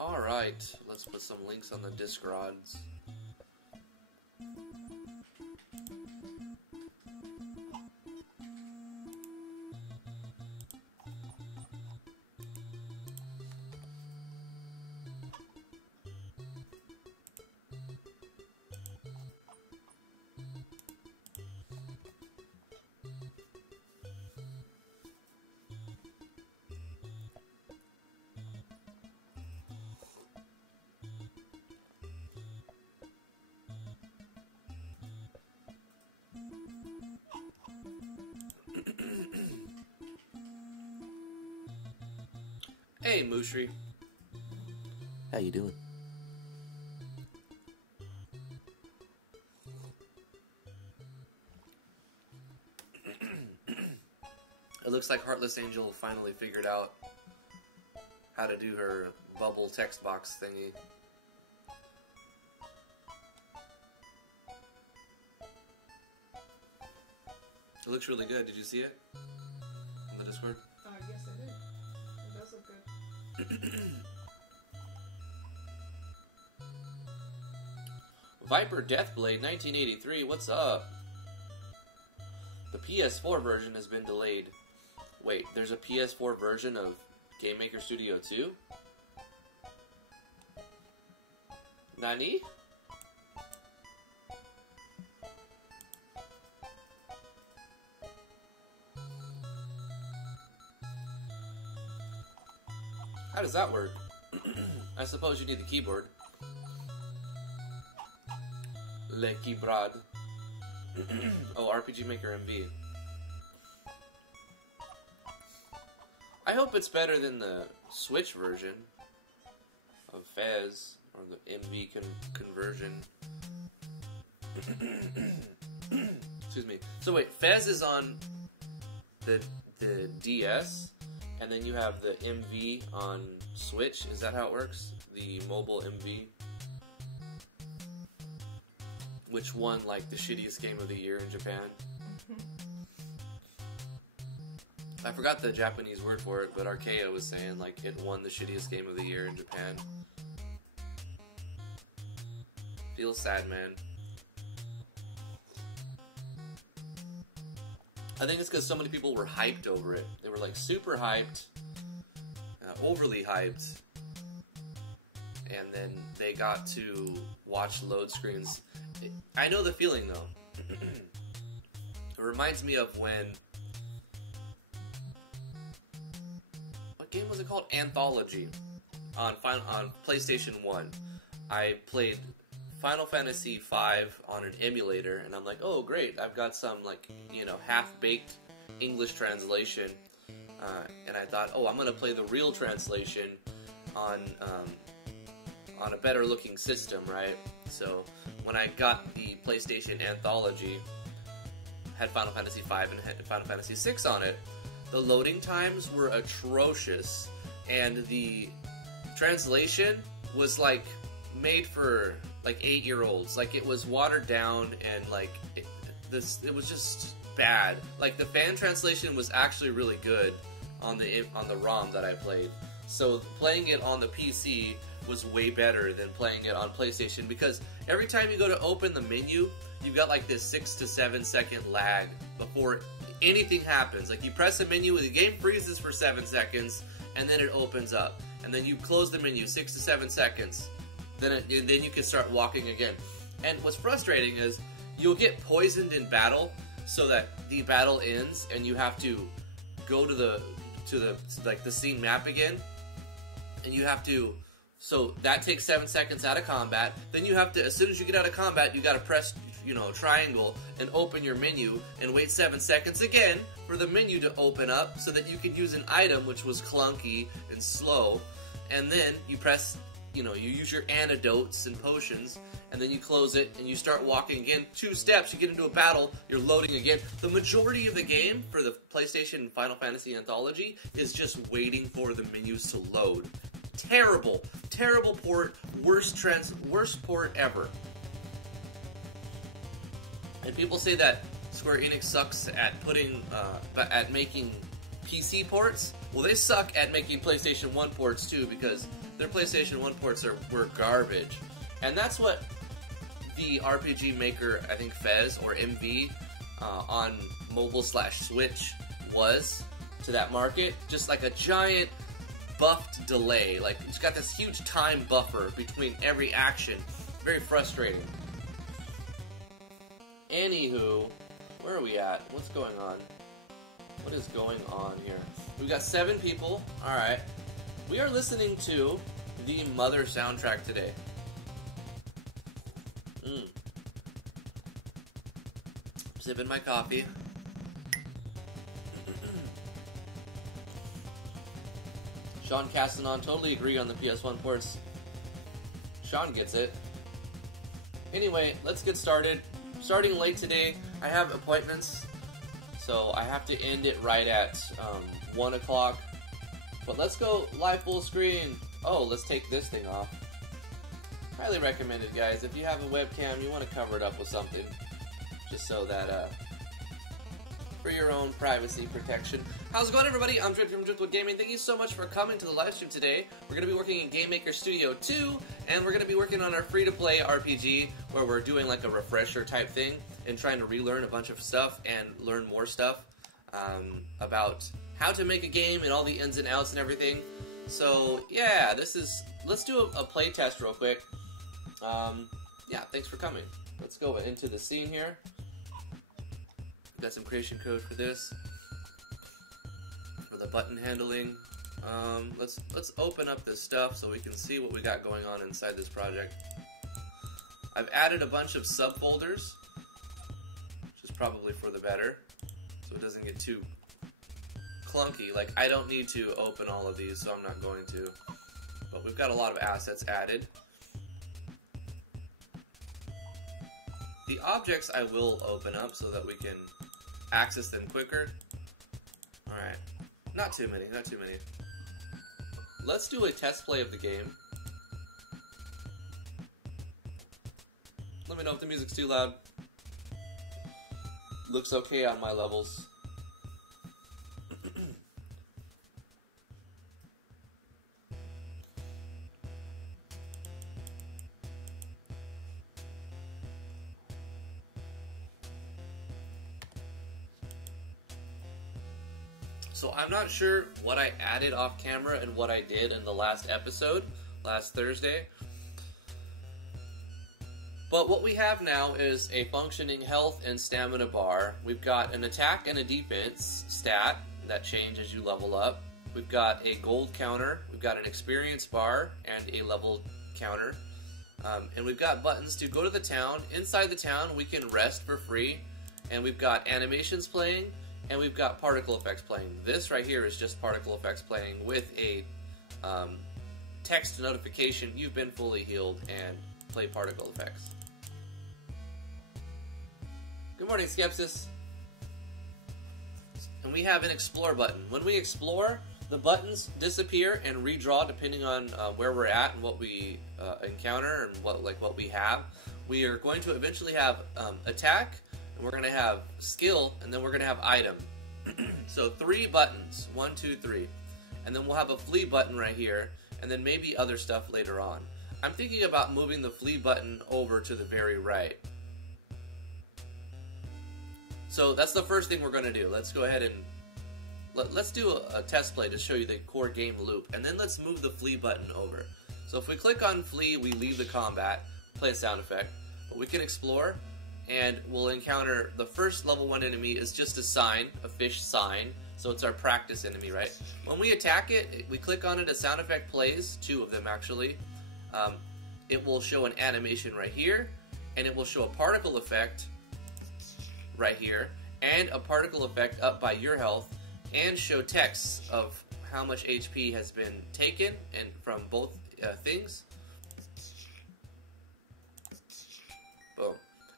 Alright, let's put some links on the Discords. Hey, Mushri. How you doing? It looks like Heartless Angel finally figured out how to do her bubble text box thingy. It looks really good. Did you see it on the Discord? Yes, I did. It does look good. Viper Deathblade 1983, what's up? The PS4 version has been delayed. Wait, there's a PS4 version of GameMaker Studio 2? Nani? How does that work? I suppose you need the keyboard. Le keyboard. Oh, RPG Maker MV. I hope it's better than the Switch version of Fez, or the MV conversion. Excuse me. So wait, Fez is on the DS, and then you have the MV on Switch. Is that how it works? The mobile MV? Which won, like, the shittiest game of the year in Japan? I forgot the Japanese word for it, but Archaea was saying, like, it won the shittiest game of the year in Japan. Feels sad, man. I think it's because so many people were hyped over it. They were, like, super hyped, overly hyped, and then they got to watch load screens. I know the feeling, though. It reminds me of when... What game was it called? Anthology. On PlayStation 1. I played Final Fantasy V on an emulator, and I'm like, oh, great, I've got some, like, you know, half-baked English translation. And I thought, oh, I'm going to play the real translation on a better-looking system, right? So when I got the PlayStation Anthology, had Final Fantasy V and had Final Fantasy VI on it, the loading times were atrocious, and the translation was like made for like 8-year-olds. Like, it was watered down, and like it was just bad. Like, the fan translation was actually really good on the ROM that I played. So playing it on the PC was way better than playing it on PlayStation, because every time you go to open the menu, you've got like this 6 to 7 second lag before anything happens. Like, you press a menu, the game freezes for 7 seconds, and then it opens up. And then you close the menu 6 to 7 seconds. Then you can start walking again. And what's frustrating is you'll get poisoned in battle, so that the battle ends and you have to go to the scene map again, and you have to. So that takes 7 seconds out of combat. Then you have to, as soon as you get out of combat, you got to press, you know, triangle and open your menu and wait 7 seconds again for the menu to open up so that you can use an item, which was clunky and slow. And then you press, you know, you use your antidotes and potions, and then you close it and you start walking again. 2 steps, you get into a battle, you're loading again. The majority of the game for the PlayStation Final Fantasy Anthology is just waiting for the menus to load. Terrible, terrible port, worst port ever. And people say that Square Enix sucks at making PC ports, well, they suck at making PlayStation 1 ports too, because their PlayStation 1 ports were garbage. And that's what the RPG Maker, I think Fez, or MV, on mobile/Switch was to that market. Just like a giant buffed delay. Like, it's got this huge time buffer between every action. Very frustrating. Anywho, where are we at? What's going on? What is going on here? We've got 7 people. Alright. We are listening to the Mother soundtrack today. Sipping my coffee. Sean Castanon, totally agree on the PS1 ports. Sean gets it. Anyway, let's get started. Starting late today, I have appointments, so I have to end it right at 1 o'clock. But let's go live full screen. Oh, let's take this thing off. Highly recommended, guys. If you have a webcam, you want to cover it up with something. Just so that, for your own privacy protection. How's it going, everybody? I'm Drift from Driftwood Gaming. Thank you so much for coming to the live stream today. We're going to be working in GameMaker Studio 2, and we're going to be working on our free-to-play RPG, where we're doing like a refresher type thing, and trying to relearn a bunch of stuff, and learn more stuff, about how to make a game, and all the ins and outs and everything. So, yeah, let's do a play test real quick. Yeah, thanks for coming. Let's go into the scene here. Got some creation code for this. For the button handling. Let's open up this stuff so we can see what we got going on inside this project. I've added a bunch of subfolders, which is probably for the better, so it doesn't get too clunky. Like, I don't need to open all of these, so I'm not going to. But we've got a lot of assets added. The objects I will open up so that we can access them quicker. Alright. Not too many, not too many. Let's do a test play of the game. Let me know if the music's too loud. Looks okay on my levels. So I'm not sure what I added off camera and what I did in the last episode, last Thursday. But what we have now is a functioning health and stamina bar. We've got an attack and a defense stat that change as you level up. We've got a gold counter, we've got an experience bar and a level counter. And we've got buttons to go to the town. Inside the town we can rest for free. And we've got animations playing. And we've got particle effects playing. This right here is just particle effects playing with a text notification, you've been fully healed, and play particle effects. Good morning, Skepsis. And we have an explore button. When we explore, the buttons disappear and redraw depending on where we're at and what we encounter and what we have. We are going to eventually have attack, and we're going to have skill, and then we're going to have item. So 3 buttons, 1, 2, 3. And then we'll have a flee button right here, and then maybe other stuff later on. I'm thinking about moving the flee button over to the very right. So that's the first thing we're going to do. Let's go ahead and let's do a test play to show you the core game loop, and then let's move the flee button over. So if we click on flee, we leave the combat, play a sound effect, but we can explore. And we'll encounter the first level 1 enemy is just a sign, a fish sign, so it's our practice enemy, right? When we attack it, we click on it, a sound effect plays, 2 of them actually. It will show an animation right here, and it will show a particle effect right here, and a particle effect up by your health, and show text of how much HP has been taken and from both things. Boom.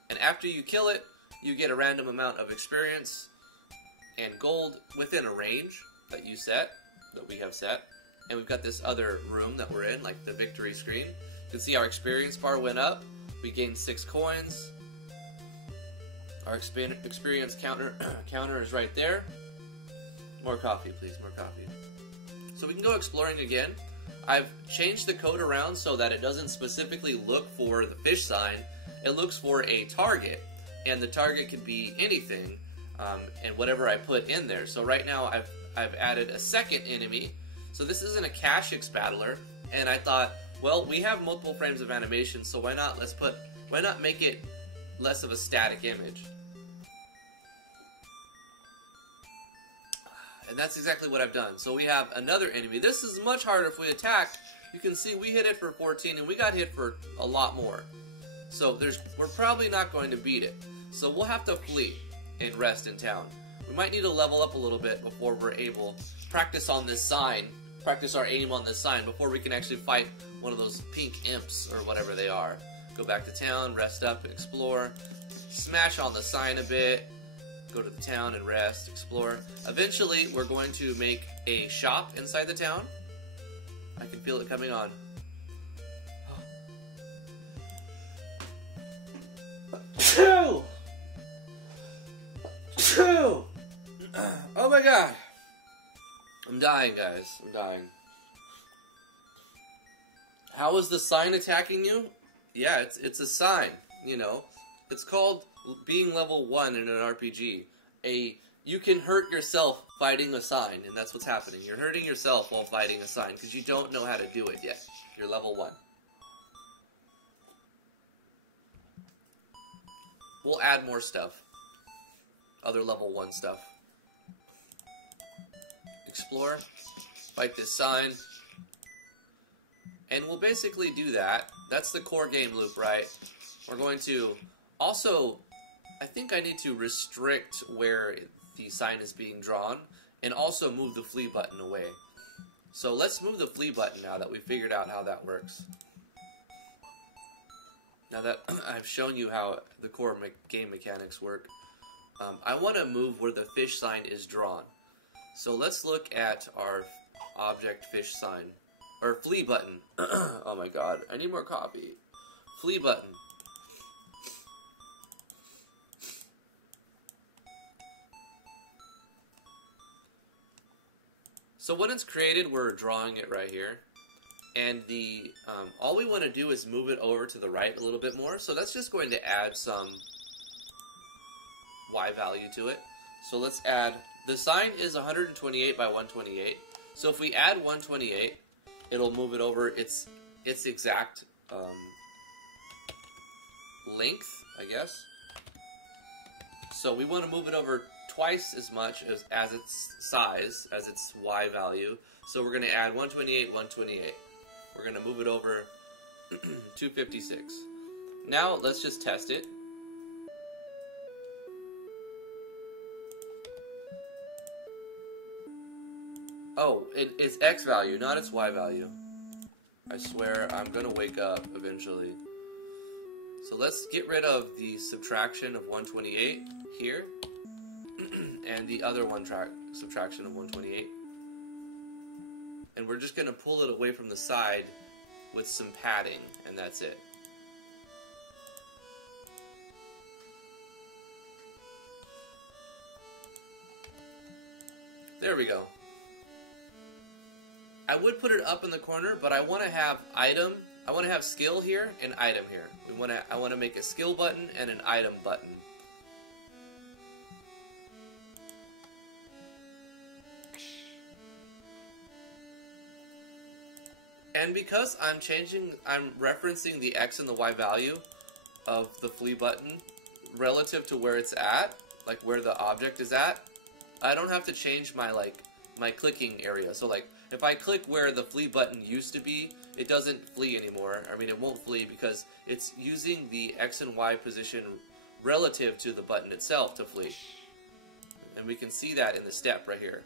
And after you kill it, you get a random amount of experience and gold within a range that you set, that we have set. And we've got this other room that we're in, like the victory screen. You can see our experience bar went up. We gained 6 coins. Our experience counter is right there. More coffee, please, more coffee. So we can go exploring again. I've changed the code around so that it doesn't specifically look for the fish sign. It looks for a target, and the target can be anything, and whatever I put in there. So right now I've added a second enemy. So this isn't a cash battler, and I thought, well, we have multiple frames of animation, so why not make it less of a static image? And that's exactly what I've done. So we have another enemy. This is much harder if we attack. You can see we hit it for 14 and we got hit for a lot more. So we're probably not going to beat it. So we'll have to flee and rest in town. We might need to level up a little bit before we're able to practice on this sign, practice our aim on this sign before we can actually fight one of those pink imps or whatever they are. Go back to town, rest up, and explore. Smash on the sign a bit. Go to the town and rest, explore. Eventually, we're going to make a shop inside the town. I can feel it coming on. Two! Oh my god! I'm dying, guys. I'm dying. How is the sign attacking you? Yeah, it's a sign, you know. It's called being level 1 in an RPG. You can hurt yourself fighting a sign, and that's what's happening. You're hurting yourself while fighting a sign, because you don't know how to do it yet. You're level 1. We'll add more stuff. Other level 1 stuff. Explore. Fight this sign. And we'll basically do that. That's the core game loop, right? We're going to also... I think I need to restrict where the sign is being drawn and also move the flee button away. So let's move the flee button now that we figured out how that works. Now that I've shown you how the core game mechanics work, I want to move where the fish sign is drawn. So let's look at our object fish sign, or flee button. Oh my god, I need more coffee. Flee button. So when it's created, we're drawing it right here. And all we want to do is move it over to the right a little bit more. So that's just going to add some Y value to it. So let's add, the sign is 128 by 128. So if we add 128, it'll move it over its exact length, I guess. So we want to move it over twice as much as its size, as its Y value. So we're going to add 128, 128. We're going to move it over 256. Now let's just test it. Oh, it's X value, not its Y value. I swear I'm going to wake up eventually. So let's get rid of the subtraction of 128 here. And the other subtraction of 128. And we're just going to pull it away from the side with some padding, and that's it. There we go. I would put it up in the corner, but I want to have item, I want to have skill here and item here. I want to make a skill button and an item button. And because I'm referencing the X and the Y value of the flee button relative to where it's at, like where the object is at, I don't have to change my clicking area. So like, if I click where the flee button used to be, it doesn't flee anymore. I mean, it won't flee because it's using the X and Y position relative to the button itself to flee. And we can see that in the step right here.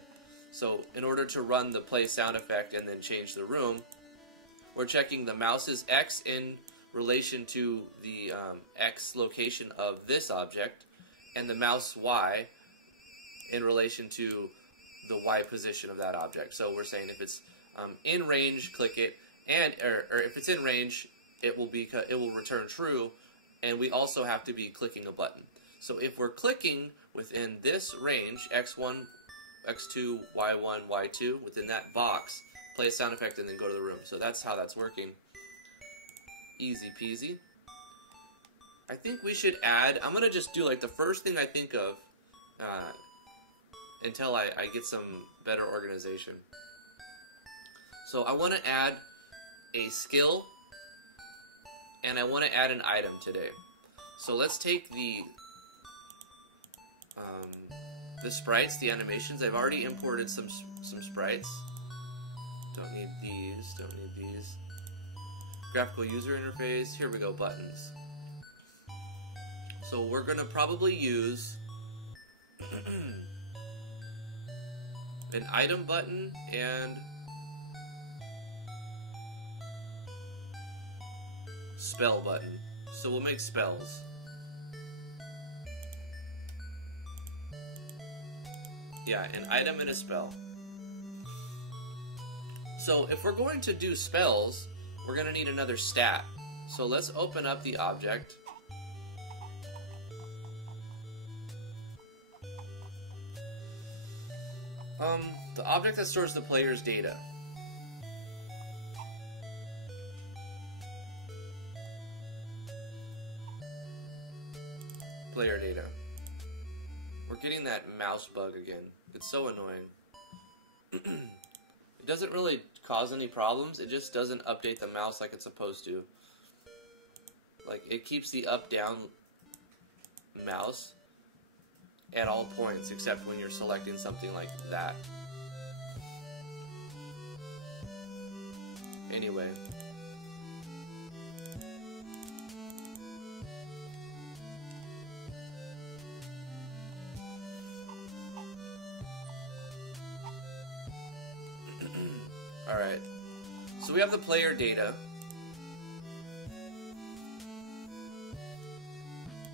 So in order to run the play sound effect and then change the room, we're checking the mouse's X in relation to the X location of this object, and the mouse Y in relation to the Y position of that object. So we're saying if it's in range, click it, and or if it's in range, it will return true, and we also have to be clicking a button. So if we're clicking within this range, X1 X2, Y1, Y2. Within that box, play a sound effect and then go to the room. So that's how that's working. Easy peasy. I think we should add, I'm going to just do like the first thing I think of until I get some better organization. So I want to add a skill and I want to add an item today. So let's take the sprites, the animations. I've already imported some sprites. Don't need these, don't need these. Graphical user interface, here we go, buttons. So we're gonna probably use an item button and spell button. So we'll make spells. Yeah, an item and a spell. So if we're going to do spells, we're going to need another stat. So let's open up the object. The object that stores the player's data. Player data. We're getting that mouse bug again. It's so annoying. It doesn't really cause any problems, it just doesn't update the mouse like it's supposed to. Like, it keeps the up-down mouse at all points, except when you're selecting something like that. Anyway. Alright, so we have the player data,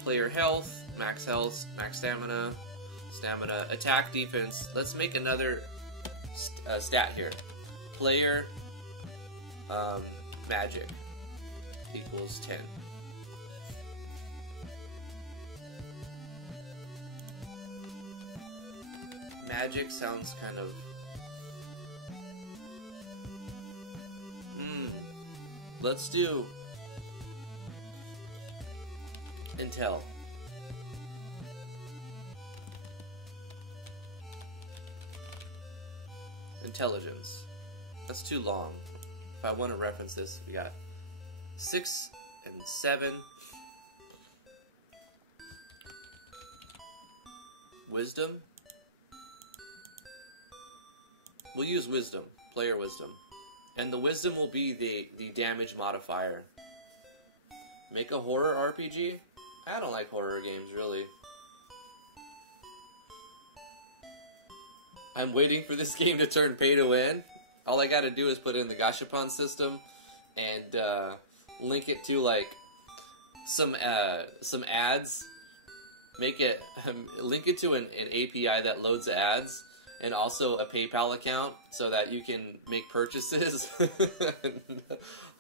player health, max stamina, attack, defense. Let's make another stat here. Player magic equals 10. Magic sounds kind of... Let's do Intel. Intelligence. That's too long. If I want to reference this, we got 6 and 7. Wisdom. We'll use wisdom. Player wisdom. And the wisdom will be the damage modifier. Make a horror RPG? I don't like horror games, really. I'm waiting for this game to turn pay to win. All I gotta do is put in the gashapon system and link it to like some ads. Make it link it to an API that loads ads. And also a PayPal account so that you can make purchases.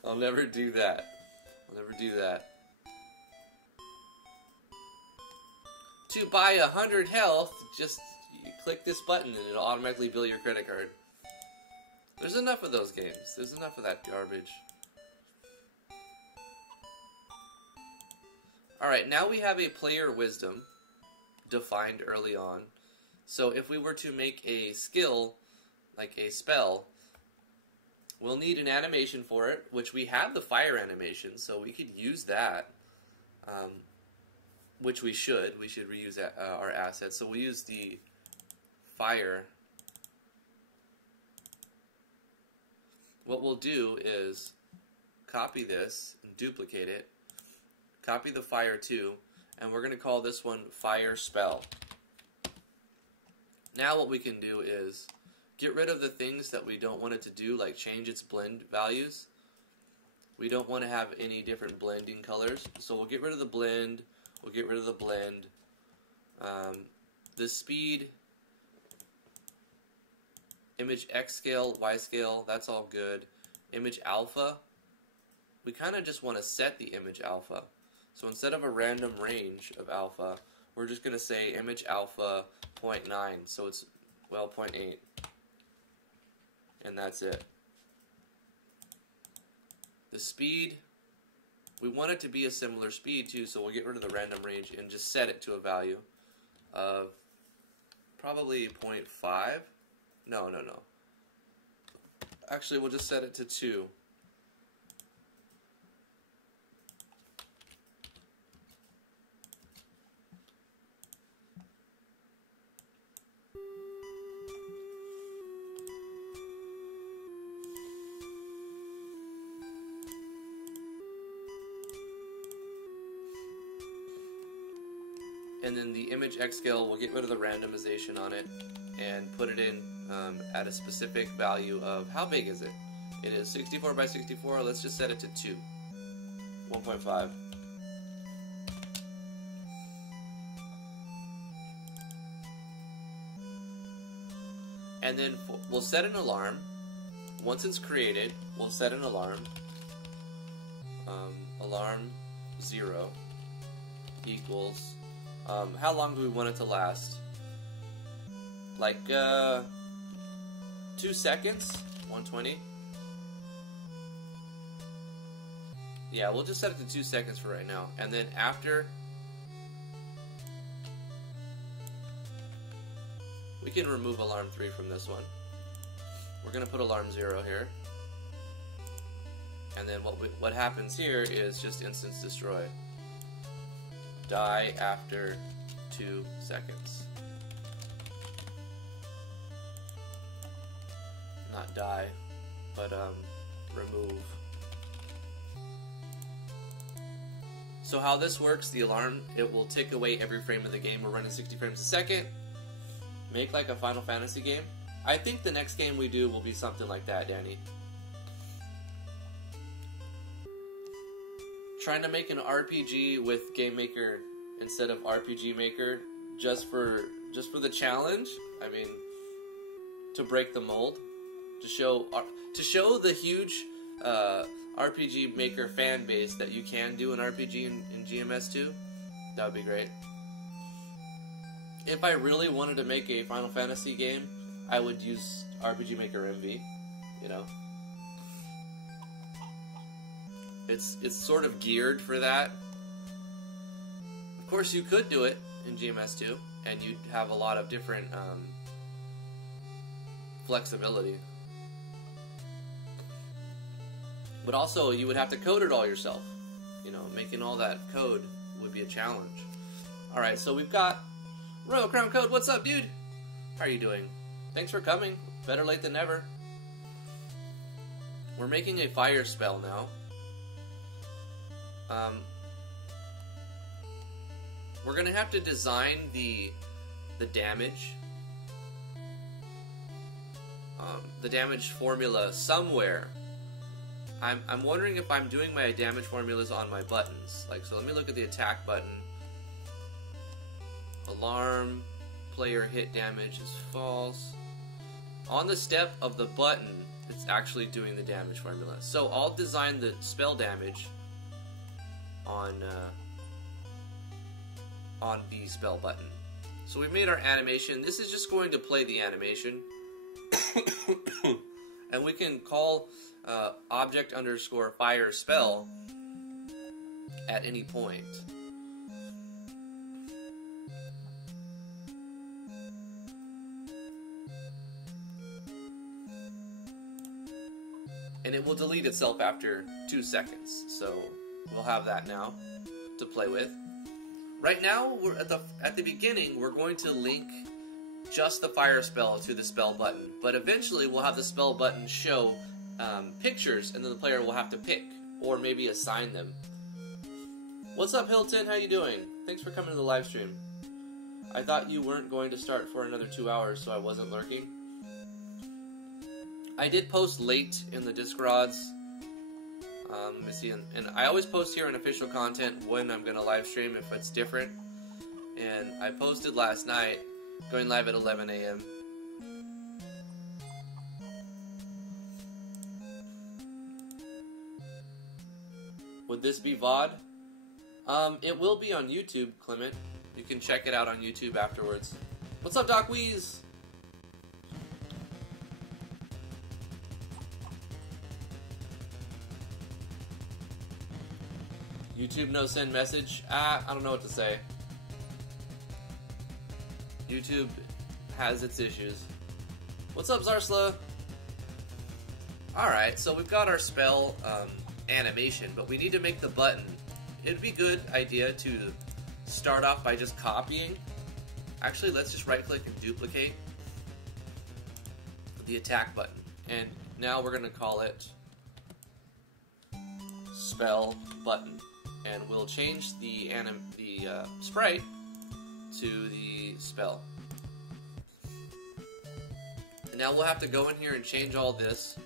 I'll never do that. I'll never do that. To buy 100 health, just you click this button and it'll automatically bill your credit card. There's enough of those games. There's enough of that garbage. Alright, now we have a player wisdom defined early on. So if we were to make a skill, like a spell, we'll need an animation for it, which we have the fire animation, so we could use that, which we should. We should reuse our assets. So we'll use the fire. What we'll do is copy this and duplicate it, copy the fire too, and we're going to call this one fire spell. Now what we can do is get rid of the things that we don't want it to do, like change its blend values. We don't want to have any different blending colors, so we'll get rid of the blend, we'll get rid of the blend. The speed, image X scale, Y scale, that's all good. Image alpha, we kind of just want to set the image alpha. So instead of a random range of alpha, we're just going to say image alpha 0.9, so it's Well, 0.8. And that's it. The speed, we want it to be a similar speed too, so we'll get rid of the random range and just set it to a value of probably 0.5. No. Actually, we'll just set it to 2. And then the image X scale, we'll get rid of the randomization on it and put it in at a specific value of, how big is it? It is 64 by 64. Let's just set it to 2. 1.5. And then we'll set an alarm. Once it's created, we'll set an alarm. Alarm 0 equals... how long do we want it to last? Like, 2 seconds? 120? Yeah, we'll just set it to 2 seconds for right now. And then after... we can remove alarm 3 from this one. We're going to put alarm 0 here. And then what happens here is just instance destroy. Die after 2 seconds. Not die, but remove. So how this works, the alarm, it will tick away every frame of the game. We're running 60 frames a second. Make like a Final Fantasy game. I think the next game we do will be something like that, Danny. Trying to make an RPG with GameMaker instead of RPG Maker just for the challenge. I mean, to break the mold, to show the huge RPG Maker fan base that you can do an RPG in GMS2. That would be great. If I really wanted to make a Final Fantasy game, I would use RPG Maker MV. You know. It's sort of geared for that. Of course, you could do it in GMS2, and you'd have a lot of different flexibility. But also, you would have to code it all yourself. You know, making all that code would be a challenge. Alright, so we've got Royal Crown Code. What's up, dude? How are you doing? Thanks for coming. Better late than never. We're making a fire spell now. We're gonna have to design the damage formula somewhere. I'm wondering if I'm doing my damage formulas on my buttons. Like, so let me look at the attack button. Alarm, player hit damage is false. On the step of the button, it's actually doing the damage formula. So I'll design the spell damage on the spell button. So we've made our animation. This is just going to play the animation. And we can call object underscore fire spell at any point. And it will delete itself after 2 seconds. So we'll have that now to play with. Right now, we're at the beginning, we're going to link just the fire spell to the spell button. But eventually, we'll have the spell button show pictures, and then the player will have to pick, or maybe assign them. What's up, Hilton? How you doing? Thanks for coming to the live stream. I thought you weren't going to start for another 2 hours, so I wasn't lurking. I did post late in the Discrods. Let me see, and I always post here in official content when I'm going to live stream if it's different. And I posted last night, going live at 11 a.m. Would this be VOD? It will be on YouTube, Clement. You can check it out on YouTube afterwards. What's up, Doc Weeze? YouTube no send message. I don't know what to say. YouTube has its issues. What's up, Zarsla? Alright, so we've got our spell animation, but we need to make the button. It'd be a good idea to start off by just copying. Actually, let's just right click and duplicate the attack button. And now we're going to call it spell button. And we'll change the sprite to the spell. And now we'll have to go in here and change all this.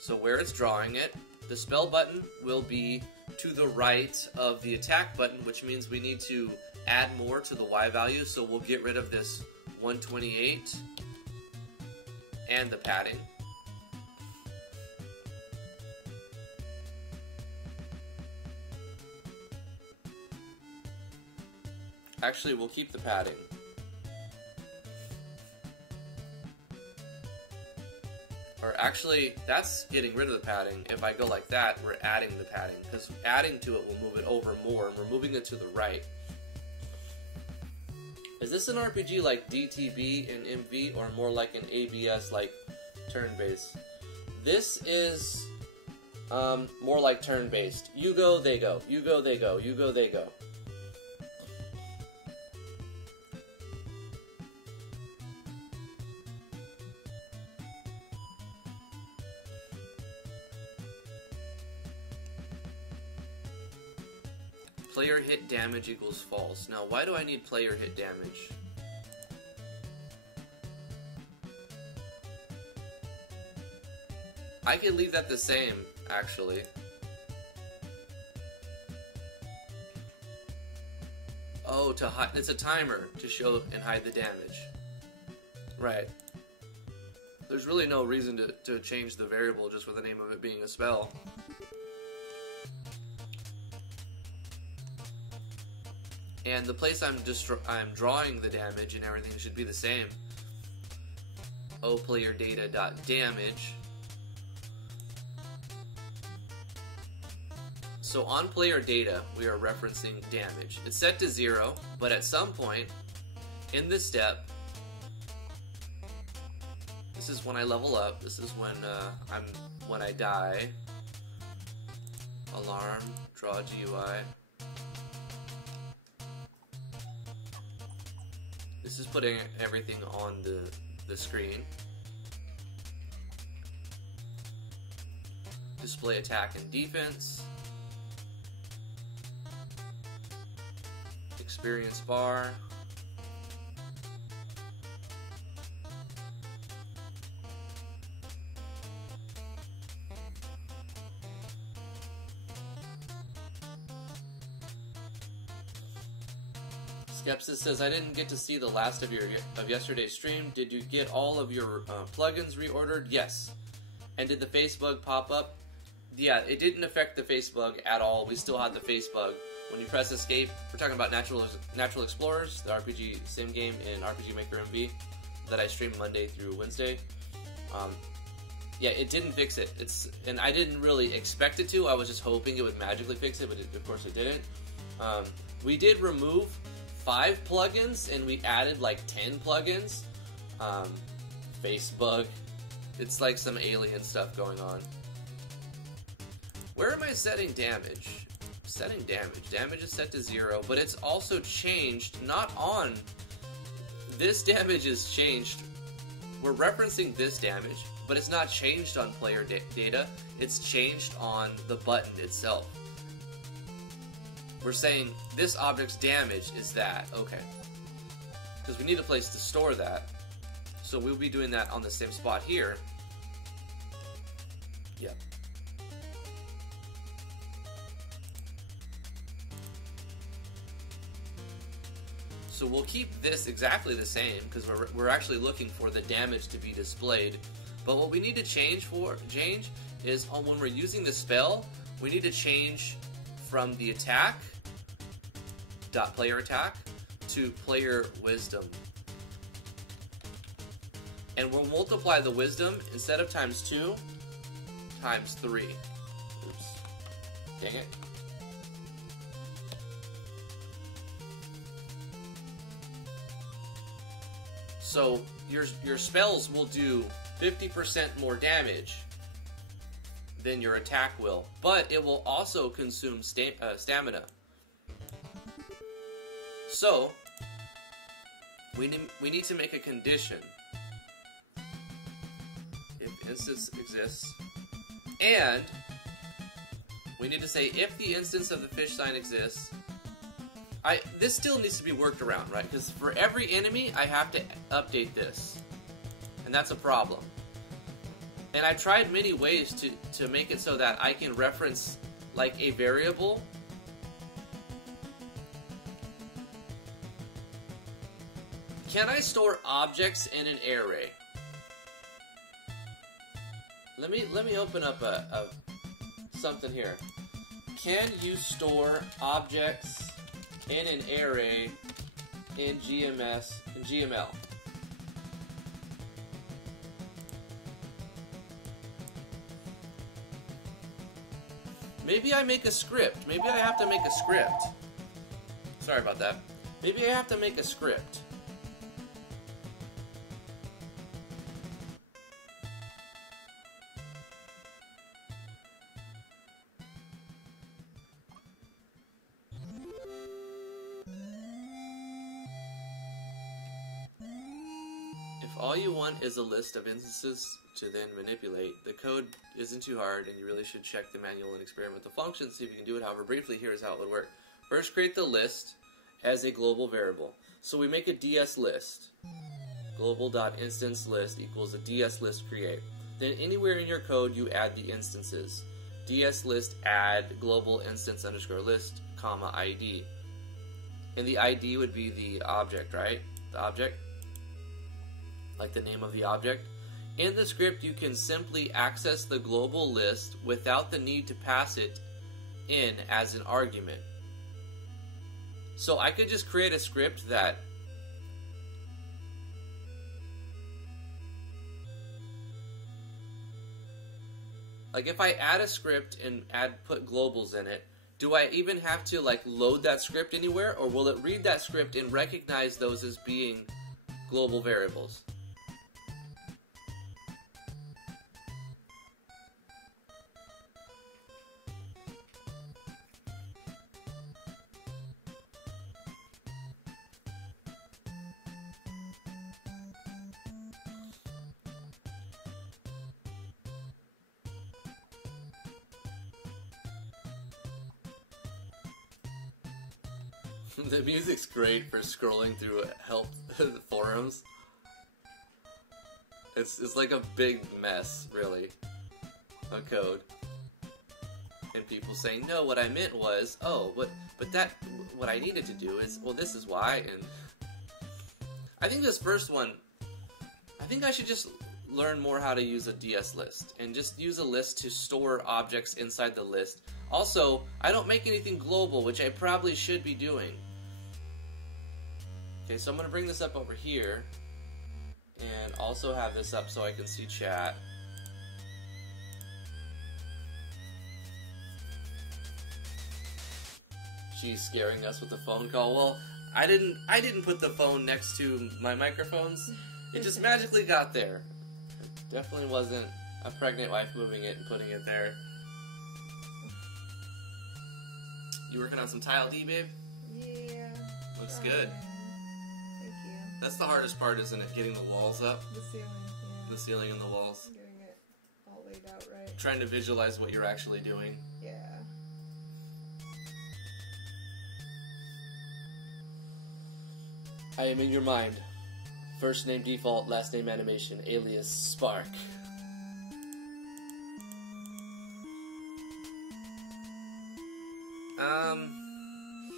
So where it's drawing it, the spell button will be to the right of the attack button, which means we need to add more to the Y value. So we'll get rid of this 128 and the padding. Actually, we'll keep the padding. Or actually, that's getting rid of the padding. If I go like that, we're adding the padding. Because adding to it will move it over more, and we're moving it to the right. Is this an RPG like DTB and MV, or more like an ABS like turn-based? This is more like turn-based. You go, they go. You go, they go. You go, they go. Player hit damage equals false. Now, why do I need player hit damage? I could leave that the same, actually. Oh, to hide, it's a timer to show and hide the damage. Right. There's really no reason to change the variable just for the name of it being a spell. And the place I'm drawing the damage and everything should be the same. OPlayerData.damage. So on player data, we are referencing damage. It's set to 0, but at some point in this step, this is when I level up. This is when I die. Alarm, draw GUI. This is putting everything on the screen. Display attack and defense. Experience bar. Skepsis says, I didn't get to see the last of yesterday's stream. Did you get all of your plugins reordered? Yes. And did the face bug pop up? Yeah, it didn't affect the face bug at all. We still had the face bug. When you press escape, we're talking about Natural Explorers, the RPG sim game in RPG Maker MV that I stream Monday through Wednesday. Yeah, it didn't fix it. And I didn't really expect it to. I was just hoping it would magically fix it, but of course it didn't. We did remove 5 plugins, and we added like 10 plugins. Face bug. It's like some alien stuff going on. Where am I setting damage? Setting damage. Damage is set to 0, but it's also changed, not on... This damage is changed. We're referencing this damage, but it's not changed on player data. It's changed on the button itself. We're saying this object's damage is that. Okay. Because we need a place to store that. So we'll be doing that on the same spot here. Yep. So we'll keep this exactly the same because we're actually looking for the damage to be displayed. But what we need to change is when we're using the spell, we need to change from the attack, .player attack, to player wisdom. And we'll multiply the wisdom, instead of times 2, times 3. Oops. Dang it. So your spells will do 50% more damage than your attack will, but it will also consume stamina. So we need to make a condition. If instance exists, and we need to say if the instance of the fish sign exists. This still needs to be worked around, right? Because for every enemy, I have to update this, and that's a problem. And I tried many ways to make it so that I can reference like a variable. Can I store objects in an array? Let me open up something here. Can you store objects in an array in GML? Maybe I make a script. Maybe I have to make a script. Sorry about that. Maybe I have to make a script. All you want is a list of instances to then manipulate. The code isn't too hard, and you really should check the manual and experiment with the functions, see if you can do it. However, briefly, here's how it would work. First, create the list as a global variable. So we make a DS list. Global.instanceList equals a DS list create. Then anywhere in your code, you add the instances. DS list add global instance underscore list, comma ID. And the ID would be the object, right? The object. Like the name of the object. In the script, you can simply access the global list without the need to pass it in as an argument. So I could just create a script that like if I add a script and put globals in it, do I even have to like load that script anywhere, or will it read that script and recognize those as being global variables? The music's great for scrolling through help forums. It's like a big mess, really, of code. And people saying, no, what I meant was, oh, what I needed to do is, well, this is why. And I think this first one, I think I should just learn more how to use a DS list and just use a list to store objects inside the list. Also, I don't make anything global, which I probably should be doing. Okay, so I'm going to bring this up over here and also have this up so I can see chat. She's scaring us with the phone call. Well, I didn't put the phone next to my microphones. It just magically got there. It definitely wasn't a pregnant wife moving it and putting it there. You working on some tile D, babe? Yeah. Looks good. Thank you. That's the hardest part, isn't it? Getting the walls up. The ceiling, yeah. The ceiling and the walls. Getting it all laid out right. Trying to visualize what you're actually doing. Yeah. I am in your mind. First name default, last name animation, alias Spark.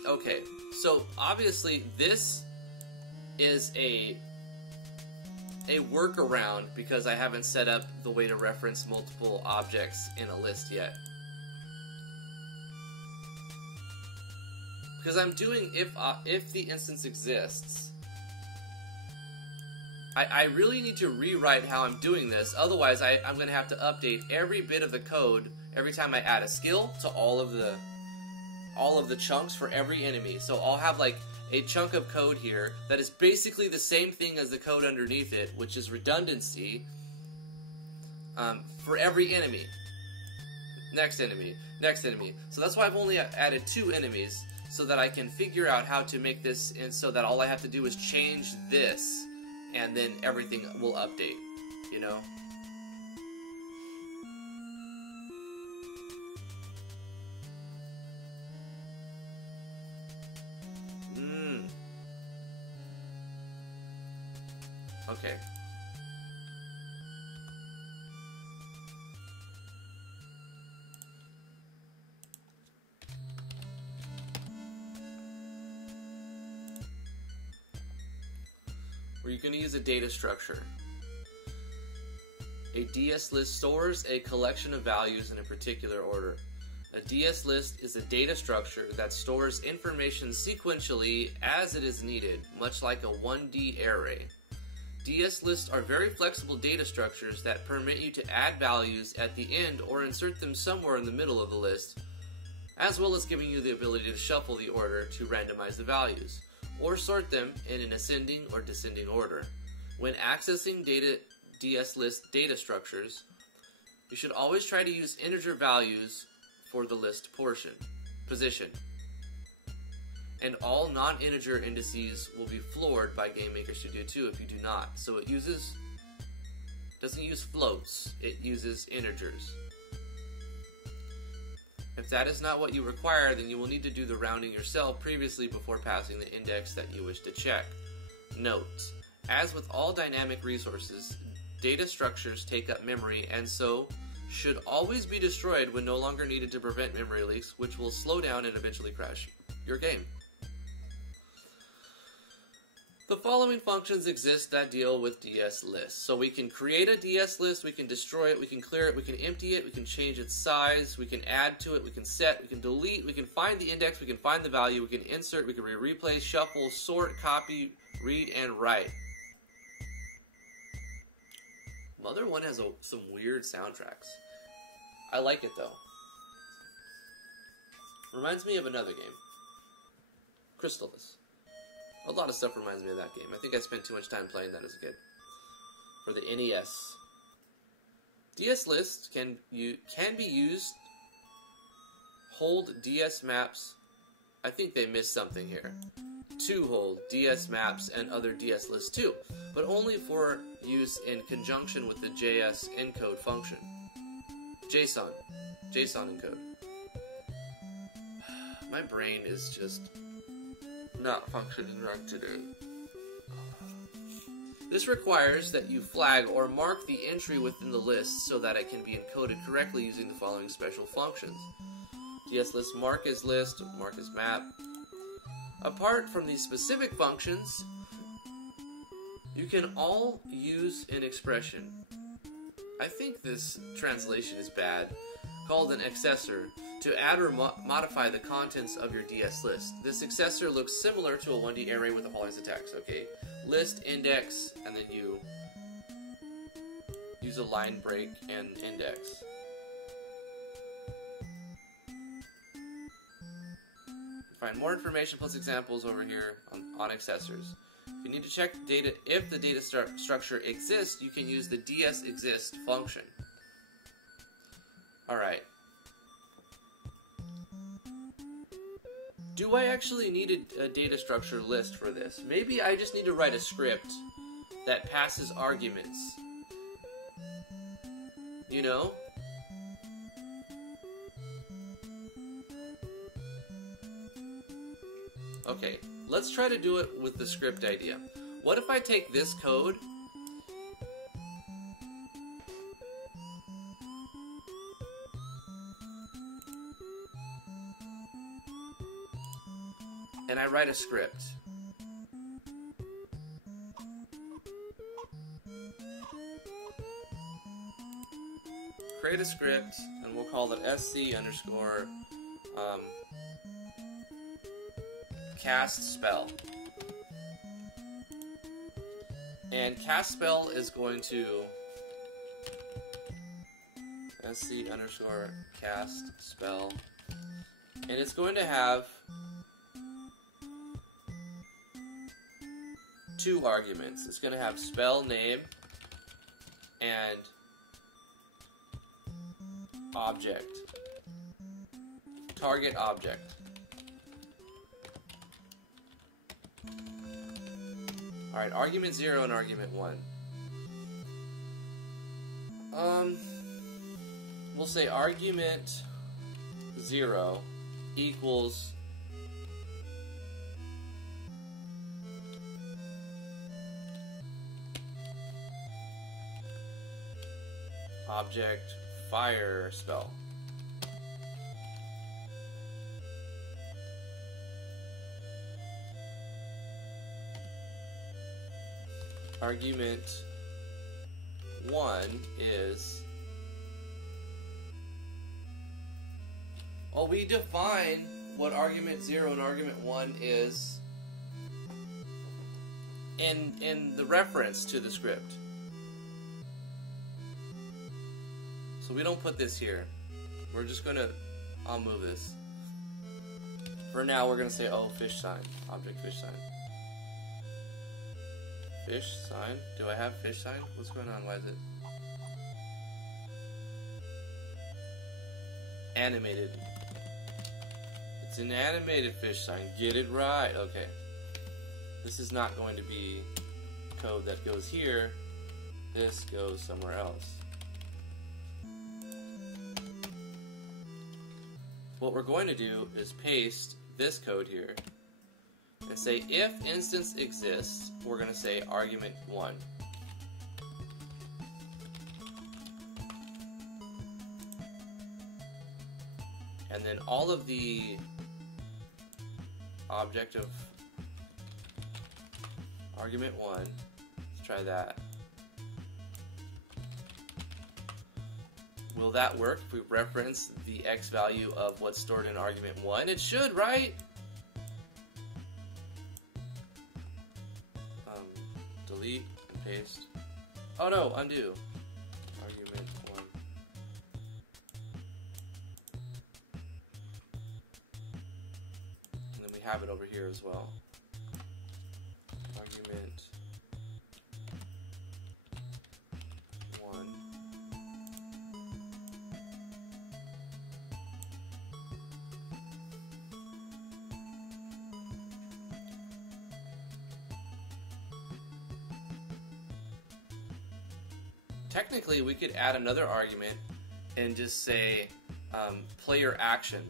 Okay, so obviously this is a workaround because I haven't set up the way to reference multiple objects in a list yet. Because I'm doing if the instance exists. I really need to rewrite how I'm doing this, otherwise I'm going to have to update every bit of the code every time I add a skill to all of the chunks for every enemy. So I'll have like a chunk of code here that is basically the same thing as the code underneath it, which is redundancy, for every enemy. Next enemy, next enemy. So that's why I've only added 2 enemies, so that I can figure out how to make this, and so that all I have to do is change this, and then everything will update, you know? Okay. We're going to use a data structure. A DS list stores a collection of values in a particular order. A DS list is a data structure that stores information sequentially as it is needed, much like a 1D array. DS lists are very flexible data structures that permit you to add values at the end or insert them somewhere in the middle of the list, as well as giving you the ability to shuffle the order to randomize the values, or sort them in an ascending or descending order. When accessing DS list data structures, you should always try to use integer values for the list position. And all non-integer indices will be floored by GameMaker Studio 2 if you do not. So it doesn't use floats, it uses integers. If that is not what you require, then you will need to do the rounding yourself previously before passing the index that you wish to check. Note, as with all dynamic resources, data structures take up memory and so should always be destroyed when no longer needed to prevent memory leaks, which will slow down and eventually crash your game. The following functions exist that deal with DS lists. So we can create a DS list, we can destroy it, we can clear it, we can empty it, we can change its size, we can add to it, we can set, we can delete, we can find the index, we can find the value, we can insert, we can replace, shuffle, sort, copy, read, and write. Mother 1 has some weird soundtracks. I like it though. Reminds me of another game. Crystallis. A lot of stuff reminds me of that game. I think I spent too much time playing that as a kid. For the NES. DS lists can be used. Hold DS maps. I think they missed something here. To hold DS maps and other DS lists too, but only for use in conjunction with the JS encode function. JSON encode. My brain is just not functioning right today. This requires that you flag or mark the entry within the list so that it can be encoded correctly using the following special functions. DS list mark as list, mark as map. Apart from these specific functions, you can all use an expression. I think this translation is bad, called an accessor, to add or modify the contents of your DS list. This accessor looks similar to a 1D array with the following syntax, okay? List, index, and then you use a line break and index. Find more information plus examples over here on accessors. If you need to check data, if the data structure exists, you can use the dsExist function. Alright. Do I actually need a data structure list for this? Maybe I just need to write a script that passes arguments. You know? Okay, let's try to do it with the script idea. What if I take this code and I write a script? Create a script, and we'll call it sc underscore cast spell. And cast spell is going to sc underscore cast spell, and it's going to have two arguments. It's going to have spell name and object, target object. Alright, argument 0 and argument 1. We'll say argument 0 equals object fire spell. Argument 1 is, well, we define what argument 0 and argument 1 is in the reference to the script. So we don't put this here. We're just gonna, I'll move this. For now, we're gonna say, oh, fish sign, object fish sign. Fish sign? Do I have fish sign? What's going on? Why is it animated? It's an animated fish sign. Get it right. Okay. This is not going to be code that goes here. This goes somewhere else. What we're going to do is paste this code here and say if instance exists, we're going to say argument 1. And then all of the object of argument 1, let's try that. Will that work if we reference the X value of what's stored in argument 1? It should, right? Delete and paste. Oh no, undo. Argument 1. And then we have it over here as well. Argument 1. Technically, we could add another argument and just say player action.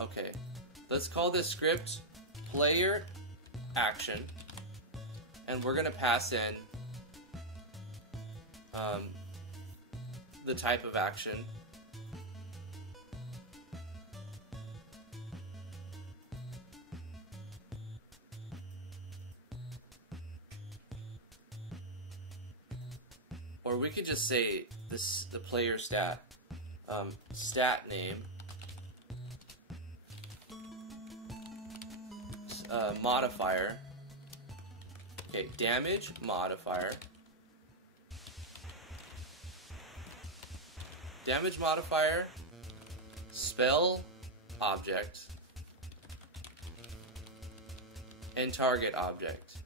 Okay, let's call this script player action, and we're going to pass in the type of action. Or we could just say this, the player stat, stat name, modifier, okay, damage modifier, spell object, and target object.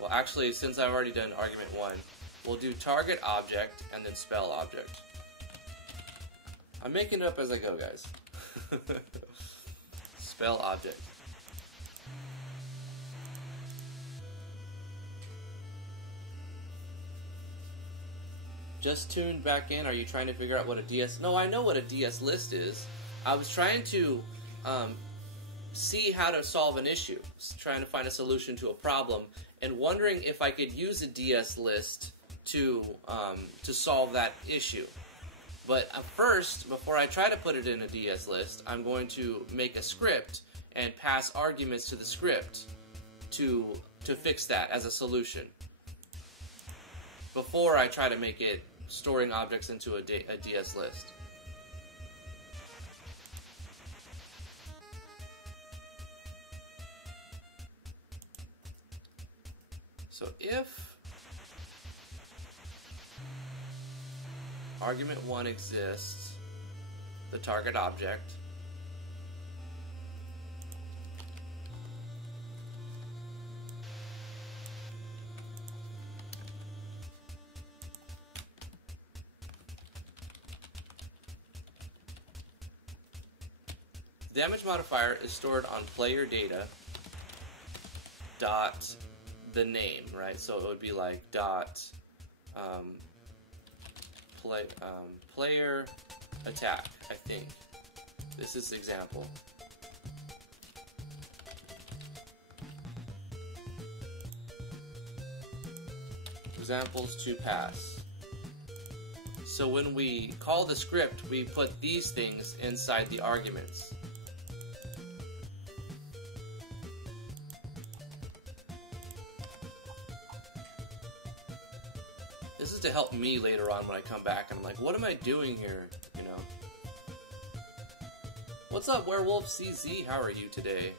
Well, actually, since I've already done argument 1, we'll do target object and then spell object. I'm making it up as I go, guys. Spell object. Just tuned back in. Are you trying to figure out what a DS... No, I know what a DS list is. I was trying to see how to solve an issue. Trying to find a solution to a problem. And wondering if I could use a DS list to solve that issue. But first, before I try to put it in a DS list, I'm going to make a script and pass arguments to the script to fix that as a solution. Before I try to make it storing objects into a DS list. So if argument 1 exists, the target object, the damage modifier is stored on player data dot the name, right? So it would be like dot player attack, I think. This is example. Examples to pass. So when we call the script, we put these things inside the arguments. This is to help me later on when I come back and I'm like, what am I doing here? You know? What's up, Werewolf CZ? How are you today?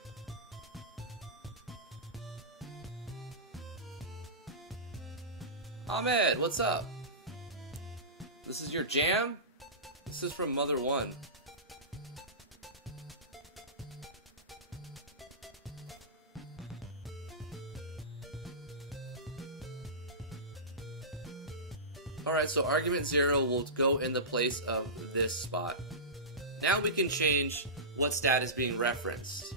Ahmed, what's up? This is your jam? This is from Mother One. Alright, so argument 0 will go in the place of this spot. Now we can change what stat is being referenced.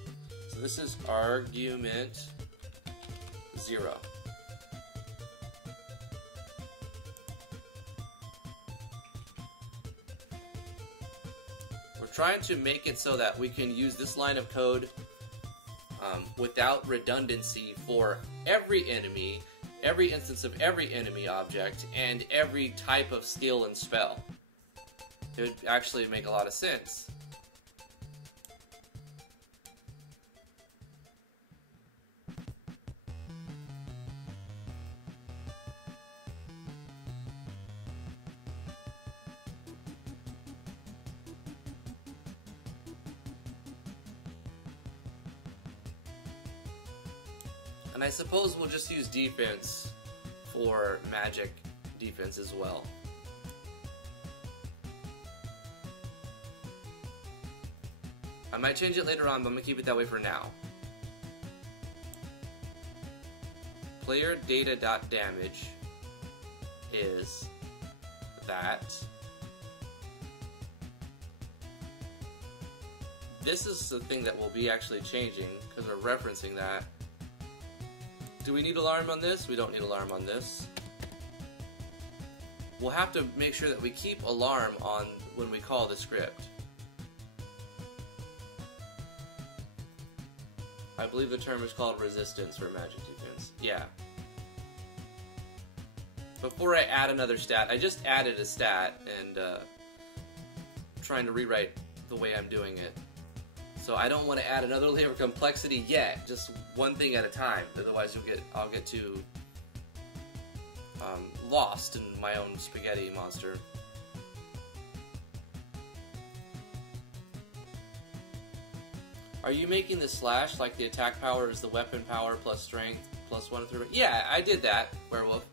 So this is argument 0. We're trying to make it so that we can use this line of code without redundancy for every enemy, every instance of every enemy object, and every type of skill and spell. It would actually make a lot of sense. And I suppose we'll just use defense for magic defense as well. I might change it later on, but I'm going to keep it that way for now. Player data.damage is that. This is the thing that will be actually changing because we're referencing that. Do we need alarm on this? We don't need alarm on this. We'll have to make sure that we keep alarm on when we call the script. I believe the term is called resistance for magic defense. Yeah. Before I add another stat, I just added a stat and trying to rewrite the way I'm doing it. So I don't want to add another layer of complexity yet, just one thing at a time. Otherwise, I'll get too lost in my own spaghetti monster. Are you making the slash like the attack power is the weapon power plus strength plus 1 through? Yeah, I did that, Werewolf.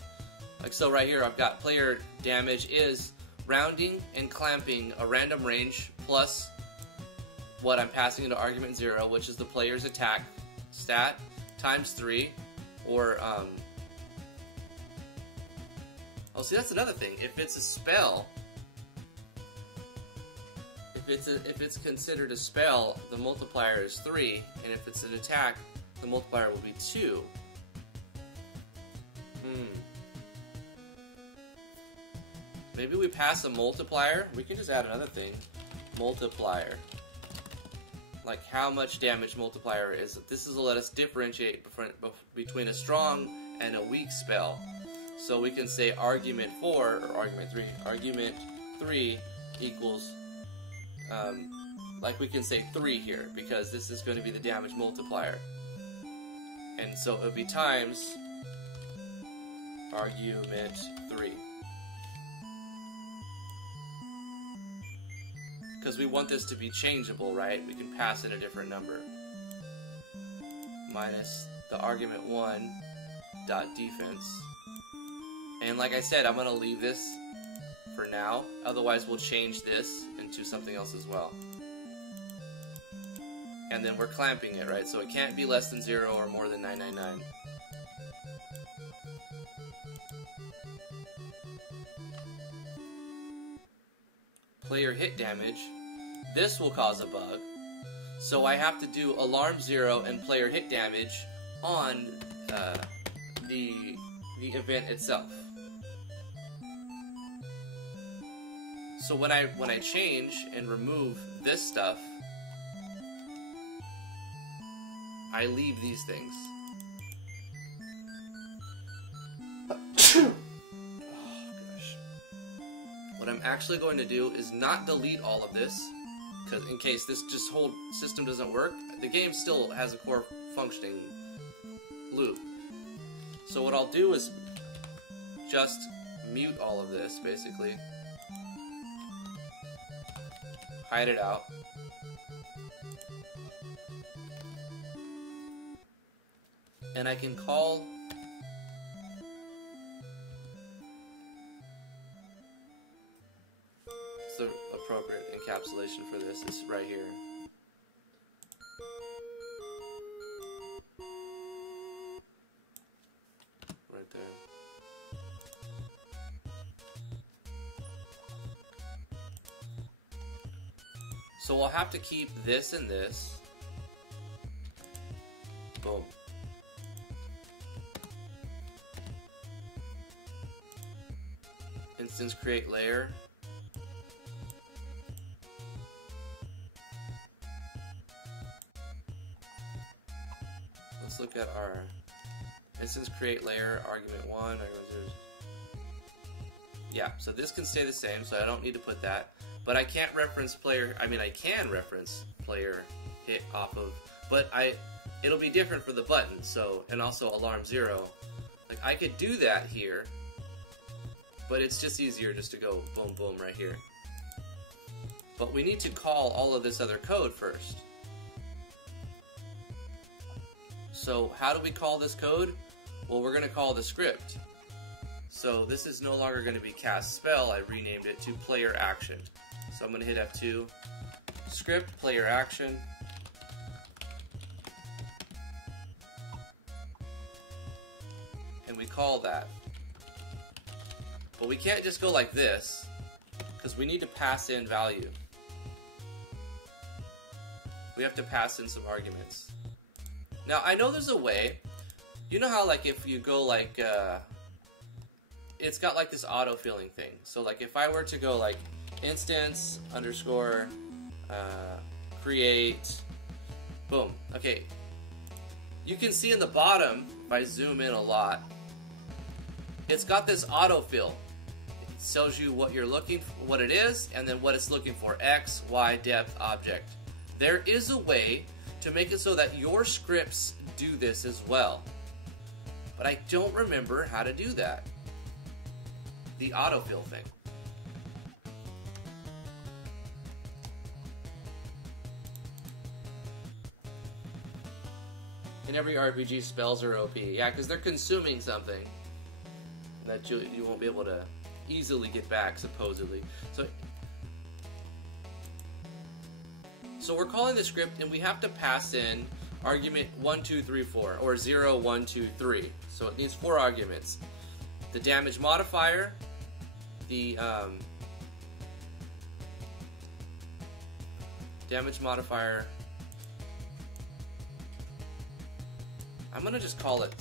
Like so, right here, I've got player damage is rounding and clamping a random range plus what I'm passing into argument 0, which is the player's attack stat, times 3, or, oh, see, that's another thing. If it's a spell, if it's considered a spell, the multiplier is 3, and if it's an attack, the multiplier will be 2. Maybe we pass a multiplier. We can just add another thing. Multiplier. Like how much damage multiplier is. This is to let us differentiate between a strong and a weak spell. So we can say argument 4 or argument 3. Argument 3 equals, like we can say 3 here because this is going to be the damage multiplier. And so it would be times argument 3. Because we want this to be changeable, right? We can pass in a different number. Minus the argument 1 dot defense. And like I said, I'm gonna leave this for now. Otherwise, we'll change this into something else as well. And then we're clamping it, right? So it can't be less than 0 or more than 999. Player hit damage. This will cause a bug. So I have to do alarm 0 and player hit damage on the event itself. So when I change and remove this stuff, I leave these things. Oh gosh. What I'm actually going to do is not delete all of this, because in case this whole system doesn't work, the game still has a core functioning loop. So what I'll do is just mute all of this, basically. Hide it out. And I can call the appropriate encapsulation for this is right here. Right there. So we'll have to keep this and this. Boom. Instance create layer. Let's look at our instance create layer, argument 1, argument 2. Yeah, so this can stay the same, so I don't need to put that. But I can't reference player, I can reference player hit off of, but it'll be different for the button, so, and also alarm 0. Like, I could do that here, but it's just easier just to go boom, boom right here. But we need to call all of this other code first. So how do we call this code? Well, we're going to call the script. So this is no longer going to be cast spell. I renamed it to player action. So I'm going to hit F2. Script, player action. And we call that. But we can't just go like this, because we need to pass in value. We have to pass in some arguments. Now, I know there's a way. You know how, like, if you go, like, it's got, like, this auto-filling thing. So, like, if I were to go, like, instance, underscore, create, boom. Okay. You can see in the bottom, if I zoom in a lot, it's got this autofill. It tells you what you're looking for, what it is, and then what it's looking for. X, Y, depth, object. There is a way to make it so that your scripts do this as well. But I don't remember how to do that. The autofill thing. In every RPG, spells are OP. Yeah, because they're consuming something that you won't be able to easily get back, supposedly. So we're calling the script, and we have to pass in argument 1, 2, 3, 4, or 0, 1, 2, 3. So it needs 4 arguments. The damage modifier, the damage modifier, I'm going to just call it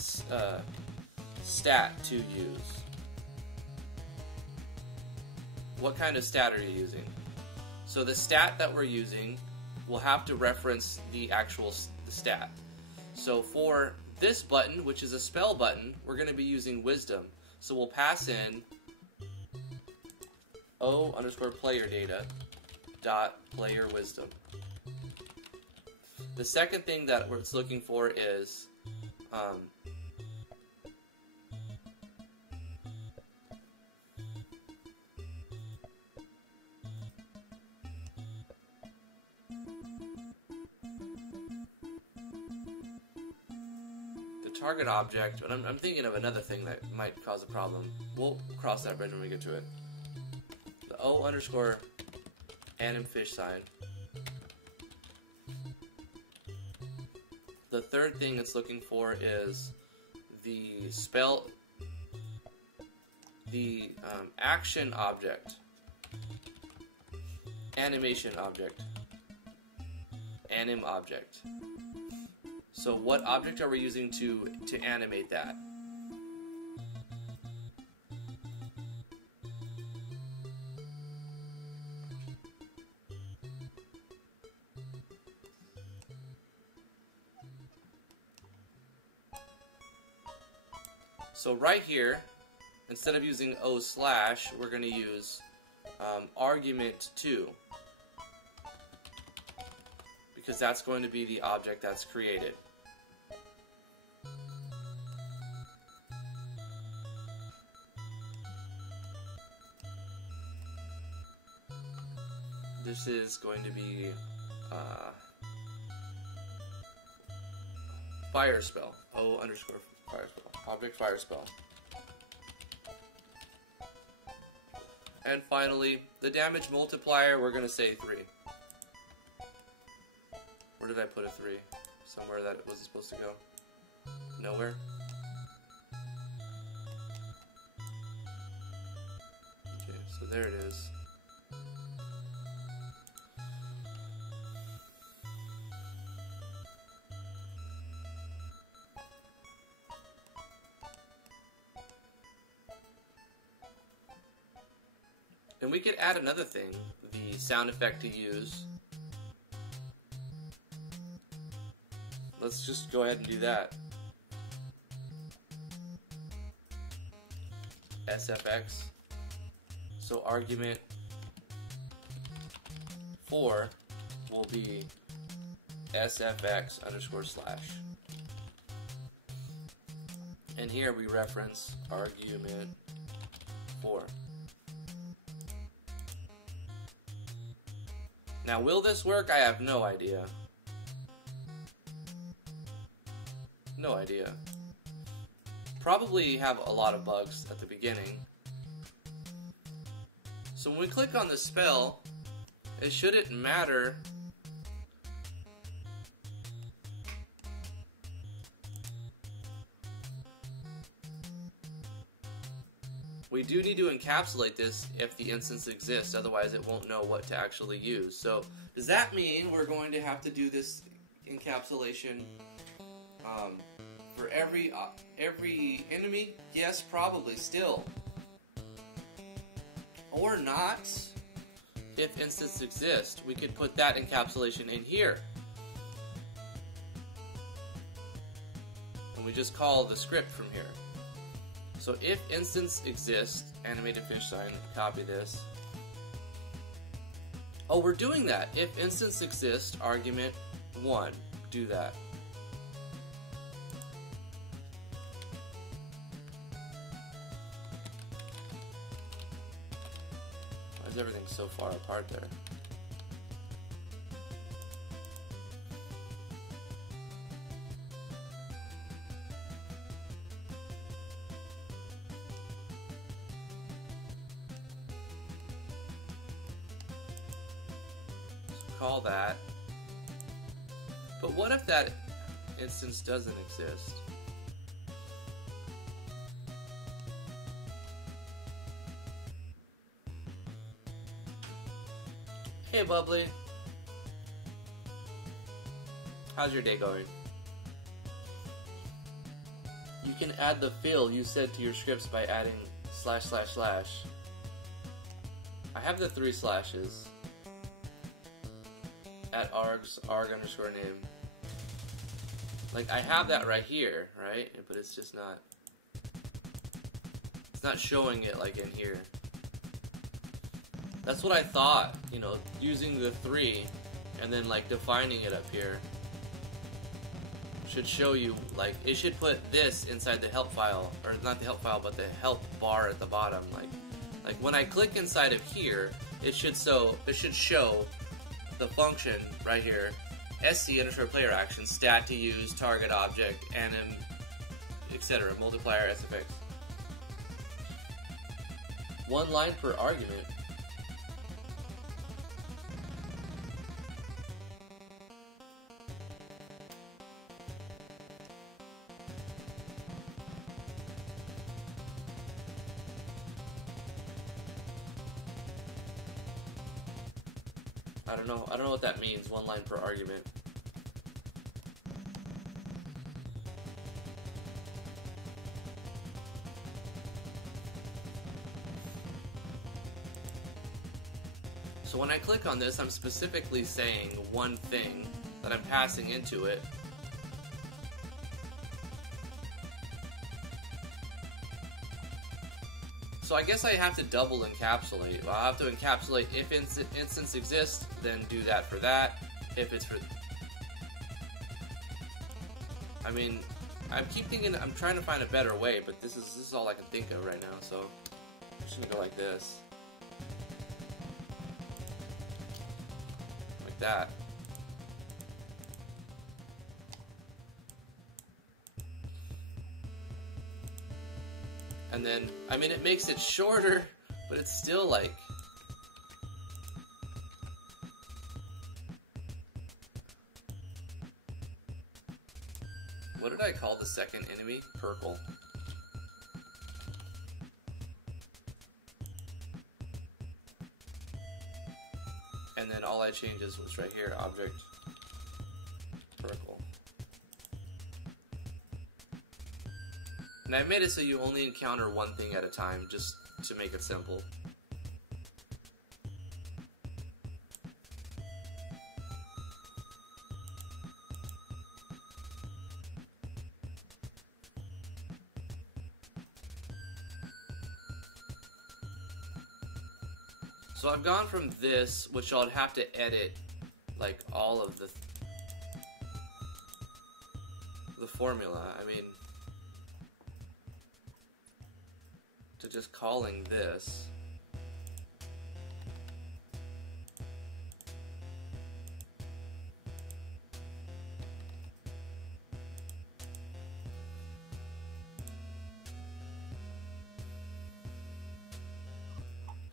stat to use. What kind of stat are you using? So the stat that we're using will have to reference the actual stat. So for this button, which is a spell button, we're going to be using wisdom. So we'll pass in O underscore player data dot player wisdom. The second thing that it's looking for is the the target object, but I'm thinking of another thing that might cause a problem. We'll cross that bridge when we get to it. The O underscore anim fish sign. The third thing it's looking for is the spell, the action object, animation object, anim object. So what object are we using to animate that? So right here, instead of using O/, we're going to use argument 2. Because that's going to be the object that's created. This is going to be fire spell. O underscore fire spell. Object fire spell. And finally, the damage multiplier, we're going to say 3. Where did I put a 3? Somewhere that it wasn't supposed to go. Nowhere? Okay, so there it is. And we could add another thing, the sound effect to use. Let's just go ahead and do that. SFX. So argument 4 will be SFX underscore slash. And here we reference argument 4. Now, will this work? I have no idea. No idea. Probably have a lot of bugs at the beginning. So when we click on the spell, it shouldn't matter we do need to encapsulate this if the instance exists, otherwise it won't know what to actually use. So does that mean we're going to have to do this encapsulation for every enemy? Yes, probably still. Or not. If instance exists, we could put that encapsulation in here. And we just call the script from here. So if instance exists, animated fish sign, copy this. Oh, we're doing that. If instance exists, argument 1, do that. Why is everything so far apart there? Call that. But what if that instance doesn't exist? Hey, Bubbly. How's your day going? You can add the fill you said to your scripts by adding ///. I have the 3 slashes. At arg underscore name. Like, I have that right here, right? But it's just not... It's not showing it, like, in here. That's what I thought, you know, using the 3 and then, like, defining it up here should show you, like, it should put this inside the help file, or not the help file, but the help bar at the bottom. Like when I click inside of here, it should show the function right here, sc underscore player action, stat to use, target object, etc. Multiplier SFX. One line per argument. I don't know what that means, one line per argument. So when I click on this, I'm specifically saying one thing that I'm passing into it. So I guess I have to double encapsulate. I'll have to encapsulate if instance exists, then do that for that. If it's for... I mean, I keep thinking, I'm trying to find a better way, but this is all I can think of right now, so I'm just gonna go like this. Like that. And then, I mean, it makes it shorter, but it's still like... What did I call the second enemy? Purple. And then all I changed is what's right here, object, purple. And I made it so you only encounter one thing at a time, just to make it simple. So I've gone from this, which I'll have to edit, like, all of the formula. I mean... to just calling this.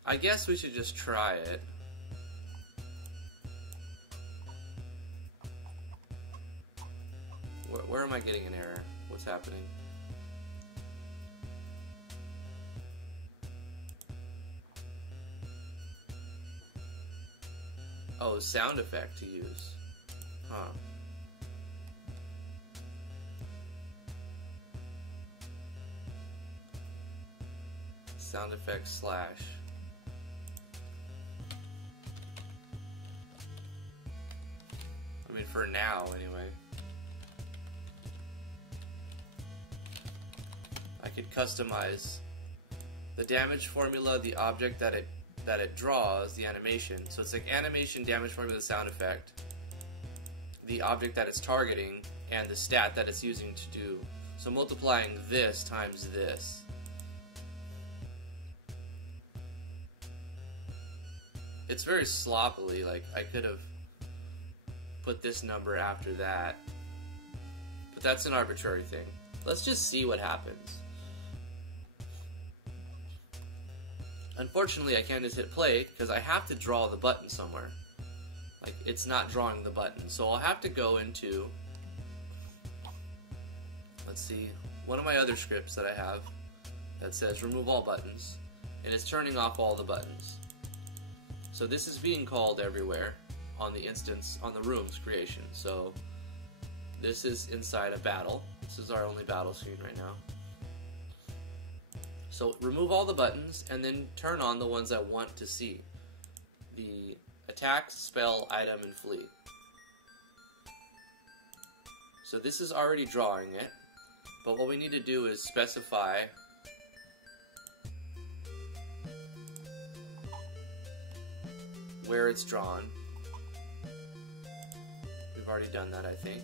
I guess we should just try it. Where am I getting an error? What's happening? Oh, sound effect to use. Huh. Sound effect slash. I mean, for now, anyway. I could customize the damage formula, the object that it draws, the animation. So it's like animation, damage formula, sound effect, the object that it's targeting, and the stat that it's using to do. So multiplying this times this. It's very sloppily, like I could have put this number after that. But that's an arbitrary thing. Let's just see what happens. Unfortunately, I can't just hit play because I have to draw the button somewhere. Like, it's not drawing the button. So I'll have to go into, let's see, one of my other scripts that I have that says remove all buttons, and it's turning off all the buttons. So this is being called everywhere on the instance, on the room's creation. So this is inside a battle. This is our only battle screen right now. So remove all the buttons and then turn on the ones I want to see. The attack, spell, item, and flee. So this is already drawing it, but what we need to do is specify where it's drawn. We've already done that, I think.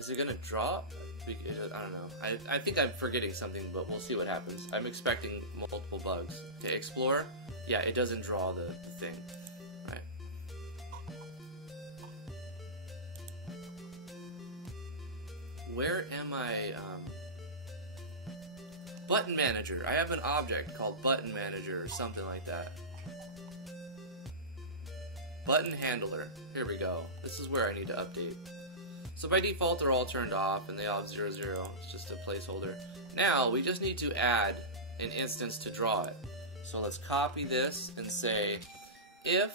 Is it gonna draw? I don't know. I think I'm forgetting something, but we'll see what happens. I'm expecting multiple bugs. Okay, explore. Yeah, it doesn't draw the thing. Right. Where am I? Button manager. I have an object called button manager or something like that. Button handler. Here we go. This is where I need to update. So by default they're all turned off and they all have 0, 0. It's just a placeholder. Now we just need to add an instance to draw it. So let's copy this and say if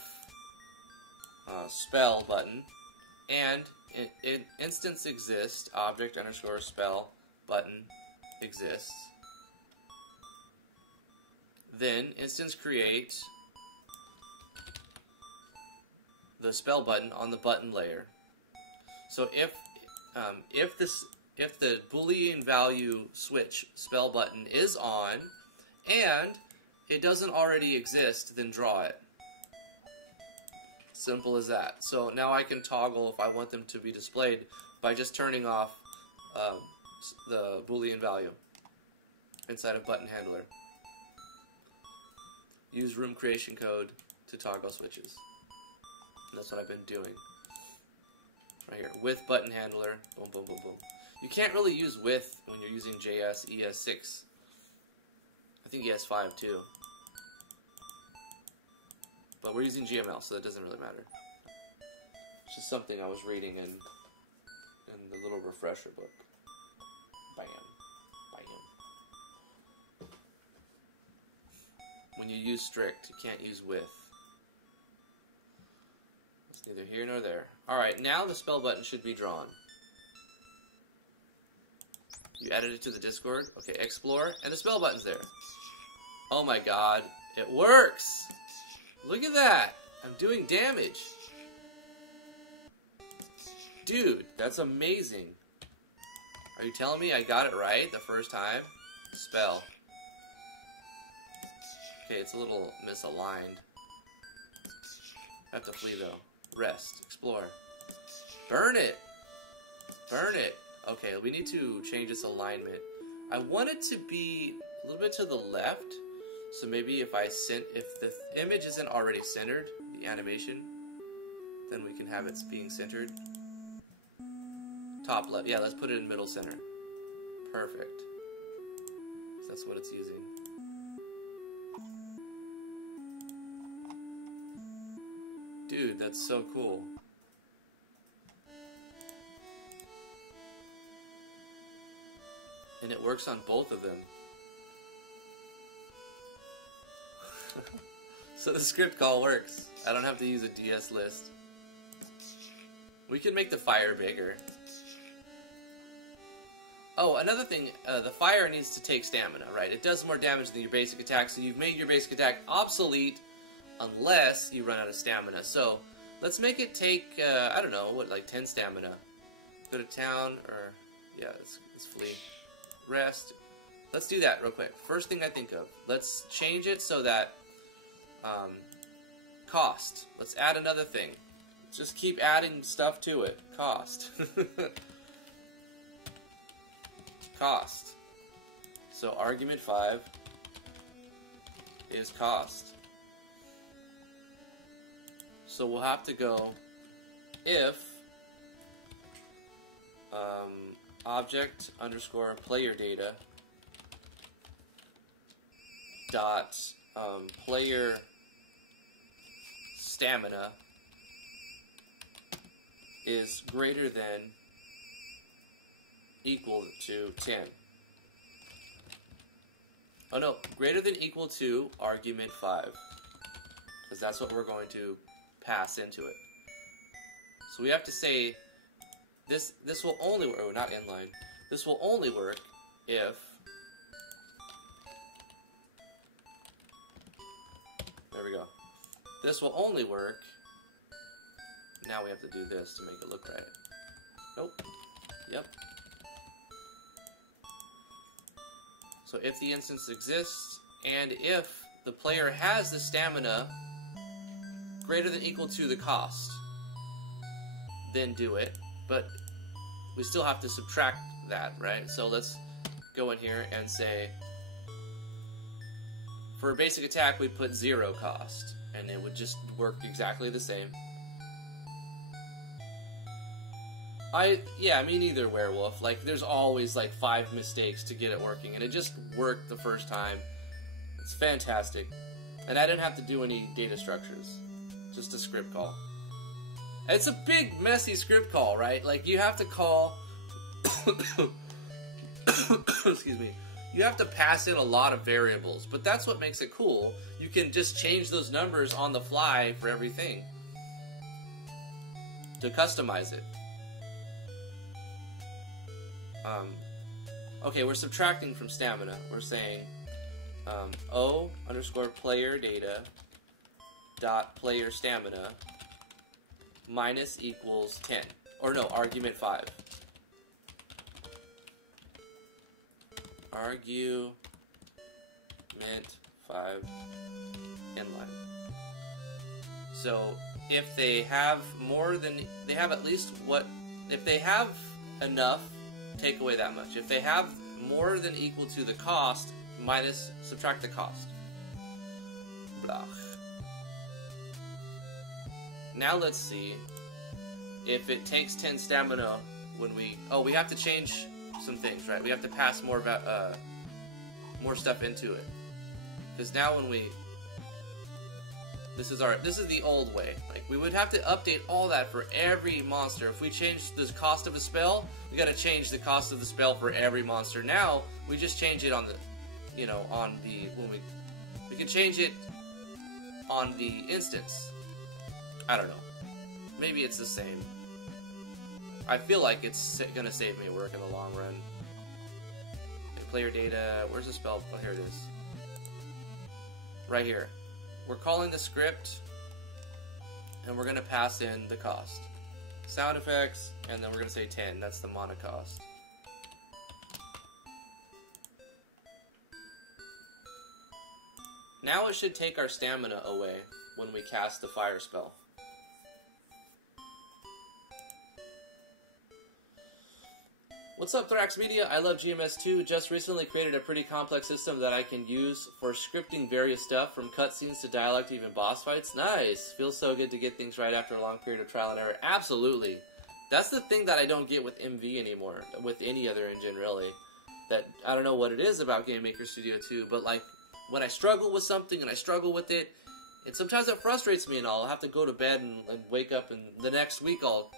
spell button and instance exists, object underscore spell button exists, then instance create the spell button on the button layer. So if the Boolean value switch spell button is on and it doesn't already exist, then draw it. Simple as that. So now I can toggle if I want them to be displayed by just turning off the Boolean value inside of button handler. Use room creation code to toggle switches. And that's what I've been doing. Right here, with button handler, boom, boom, boom, boom. You can't really use with when you're using JS ES6. I think ES5 too. But we're using GML, so that doesn't really matter. It's just something I was reading in the little refresher book. Bam. Bam. When you use strict, you can't use with. It's neither here nor there. Alright, now the spell button should be drawn. You added it to the Discord? Okay, explore, and the spell button's there. Oh my god, it works! Look at that! I'm doing damage! Dude, that's amazing. Are you telling me I got it right the first time? Spell. Okay, it's a little misaligned. I have to flee though. Rest. Explore. Burn it! Burn it! Okay, we need to change this alignment. I want it to be a little bit to the left. So maybe if the image isn't already centered, the animation, then we can have it being centered. Top left. Yeah, let's put it in middle center. Perfect. So that's what it's using. Dude, that's so cool. And it works on both of them. So the script call works. I don't have to use a DS list. We can make the fire bigger. Oh, another thing, the fire needs to take stamina, right? It does more damage than your basic attack, so you've made your basic attack obsolete unless you run out of stamina. So let's make it take, I don't know, what, like 10 stamina. Go to town, or, yeah, let's flee. Rest. Let's do that real quick. First thing I think of. Let's change it so that, cost. Let's add another thing. Just keep adding stuff to it. Cost. Cost. So argument 5 is cost. So we'll have to go if object underscore player data dot player stamina is greater than equal to 10. Oh no, greater than equal to argument 5. Because that's what we're going to pass into it. So we have to say this will only work, oh, not inline. This will only work if there we go. This will only work. Now we have to do this to make it look right. Nope. Yep. So if the instance exists, and if the player has the stamina greater than equal to the cost, then do it. But we still have to subtract that, right? So let's go in here and say, for a basic attack, we put 0 cost, and it would just work exactly the same. Yeah, me neither, Werewolf. Like, there's always, like, 5 mistakes to get it working, and it just worked the first time. It's fantastic. And I didn't have to do any data structures. Just a script call. It's a big, messy script call, right? Like, you have to call... Excuse me. You have to pass in a lot of variables, but that's what makes it cool. You can just change those numbers on the fly for everything to customize it. Okay, we're subtracting from stamina. We're saying O underscore player data dot player stamina minus equals 10. Or no, argument 5. Argument 5 inline. So if they have more than, they have at least what, if they have enough, take away that much. If they have more than equal to the cost, minus, subtract the cost. Blah. Now let's see if it takes 10 stamina when we, oh, we have to change some things, right? We have to pass more stuff into it. Because now when we, this is the old way. Like, we would have to update all that for every monster. If we change the cost of a spell, we gotta change the cost of the spell for every monster. Now, we just change it on the, you know, on the, when we can change it on the instance. I don't know. Maybe it's the same. I feel like it's gonna save me work in the long run. Okay, player data, where's the spell? Oh, here it is. Right here. We're calling the script, and we're gonna pass in the cost. Sound effects, and then we're gonna say 10. That's the mana cost. Now it should take our stamina away when we cast the fire spell. What's up, Thrax Media? I love GMS2. Just recently created a pretty complex system that I can use for scripting various stuff, from cutscenes to dialogue to even boss fights. Nice! Feels so good to get things right after a long period of trial and error. Absolutely! That's the thing that I don't get with MV anymore, with any other engine, really. That, I don't know what it is about GameMaker Studio 2, but like, when I struggle with something and I struggle with it, and sometimes it frustrates me and I'll have to go to bed and wake up, and the next week I'll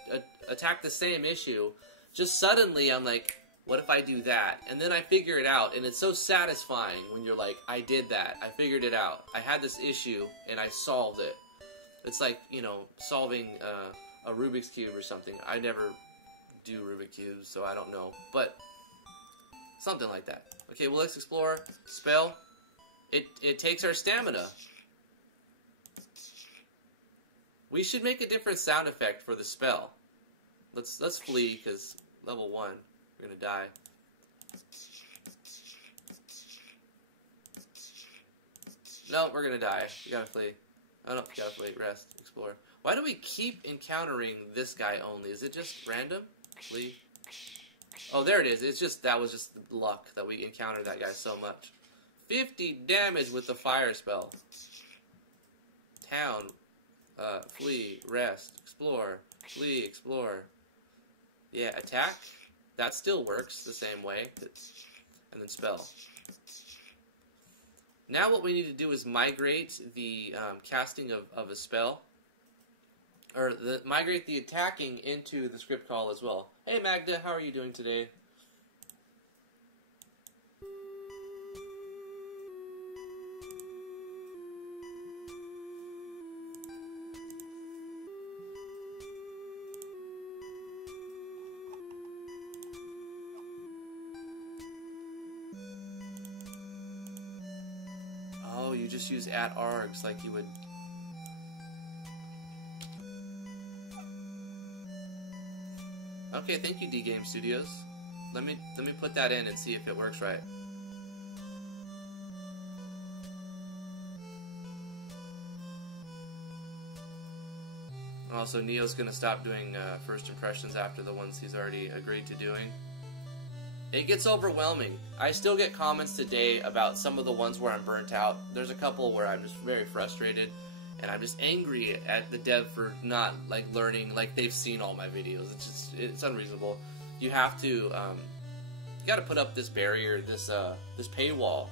attack the same issue. Just suddenly, I'm like, what if I do that? And then I figure it out, and it's so satisfying when you're like, I did that. I figured it out. I had this issue, and I solved it. It's like, you know, solving a Rubik's Cube or something. I never do Rubik's Cubes, so I don't know. But something like that. Okay, well, let's explore. Spell. It takes our stamina. We should make a different sound effect for the spell. Let's flee, because level 1, we're gonna die. No, we're gonna die. You gotta flee. Oh no, you gotta flee. Rest. Explore. Why do we keep encountering this guy only? Is it just random? Flee. Oh, there it is. It's just, that was just luck that we encountered that guy so much. 50 damage with the fire spell. Town. Flee. Rest. Explore. Flee. Explore. Yeah, attack. That still works the same way. And then spell. Now what we need to do is migrate the casting of a spell. Or migrate the attacking into the script call as well. Hey Magda, how are you doing today? You just use @args like you would. Okay, thank you, D Game Studios. Let me put that in and see if it works right. Also, Neo's gonna stop doing first impressions after the ones he's already agreed to doing. It gets overwhelming. I still get comments today about some of the ones where I'm burnt out. There's a couple where I'm just very frustrated, and I'm just angry at the dev for not like learning, like they've seen all my videos. It's unreasonable. You have to, you got to put up this barrier, this paywall,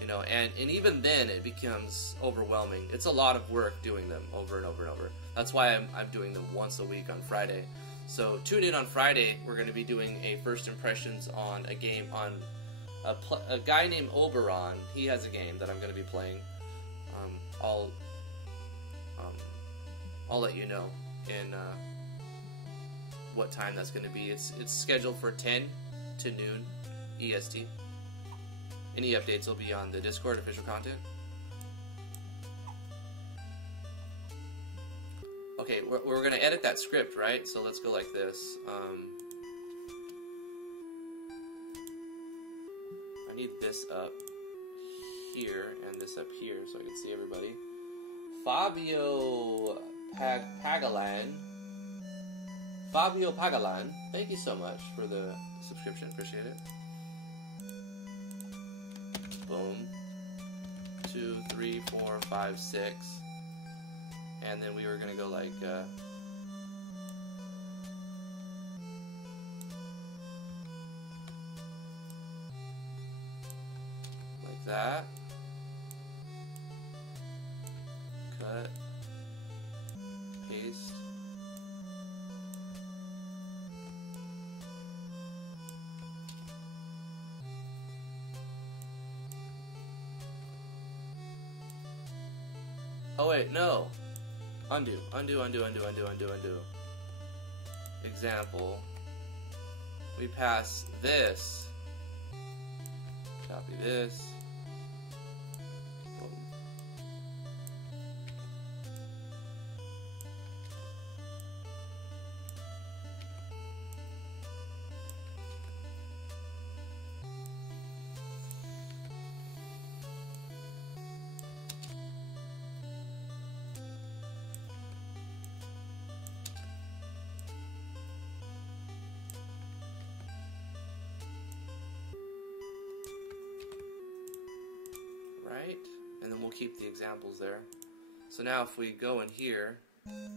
you know, and even then it becomes overwhelming. It's a lot of work doing them over and over and over. That's why I'm doing them once a week on Friday. So tune in on Friday. We're going to be doing a first impressions on a game on a guy named Oberon. He has a game that I'm going to be playing. I'll let you know in what time that's going to be. It's scheduled for 10 to noon EST. Any updates will be on the Discord official content. Okay, we're going to edit that script, right? So let's go like this. I need this up here and this up here so I can see everybody. Fabio Pagalan, thank you so much for the subscription. Appreciate it. Boom. 2, 3, 4, 5, 6. And then we were gonna go like that. Cut. Paste. Oh wait, no. Undo. Example. We pass this. Copy this. Boom. Right? And then we'll keep the examples there. So now if we go in here, and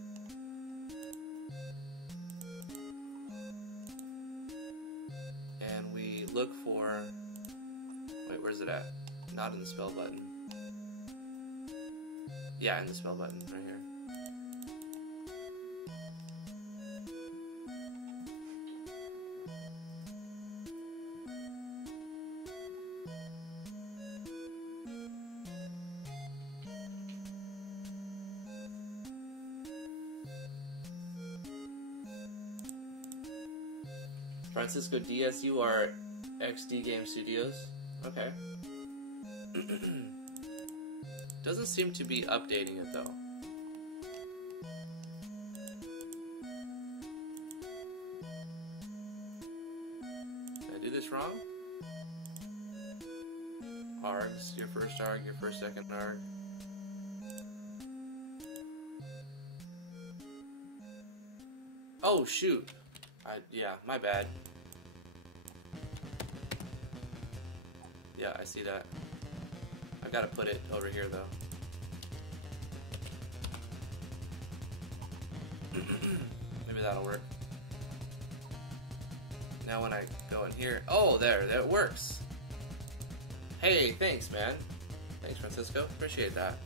we look for, wait, where's it at? Not in the spell button. Yeah, in the spell button, right here. Francisco Diaz, you are XD Game Studios. Okay. Doesn't seem to be updating it though. Did I do this wrong? ARGs, your first ARG, your first second ARG. Oh shoot. Yeah, my bad. Yeah, I see that. I gotta put it over here though. Maybe that'll work. Now when I go in here, oh, there it works. Hey, thanks, man. Thanks, Francisco. Appreciate that.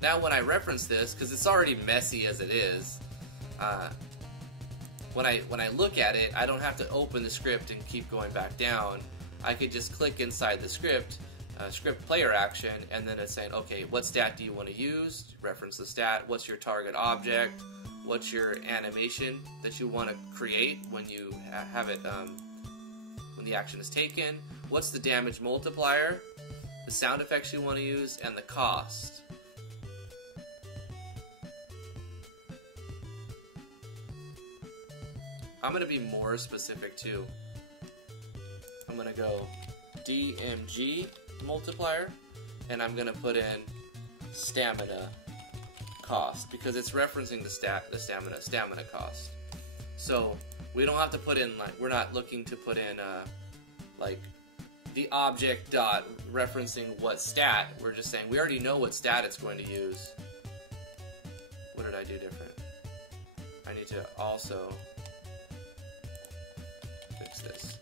Now when I reference this, because it's already messy as it is, when I look at it, I don't have to open the script and keep going back down. I could just click inside the script, script player action, and then it's saying, okay, what stat do you want to use? Reference the stat. What's your target object? What's your animation that you want to create when you have it, when the action is taken? What's the damage multiplier? The sound effects you want to use, and the cost. I'm going to be more specific too. I'm going to go DMG multiplier, and I'm going to put in stamina cost because it's referencing the stamina cost. So we don't have to put in, like, we're not looking to put in like the object dot referencing what stat. We're just saying we already know what stat it's going to use. What did I do different? I need to also fix this.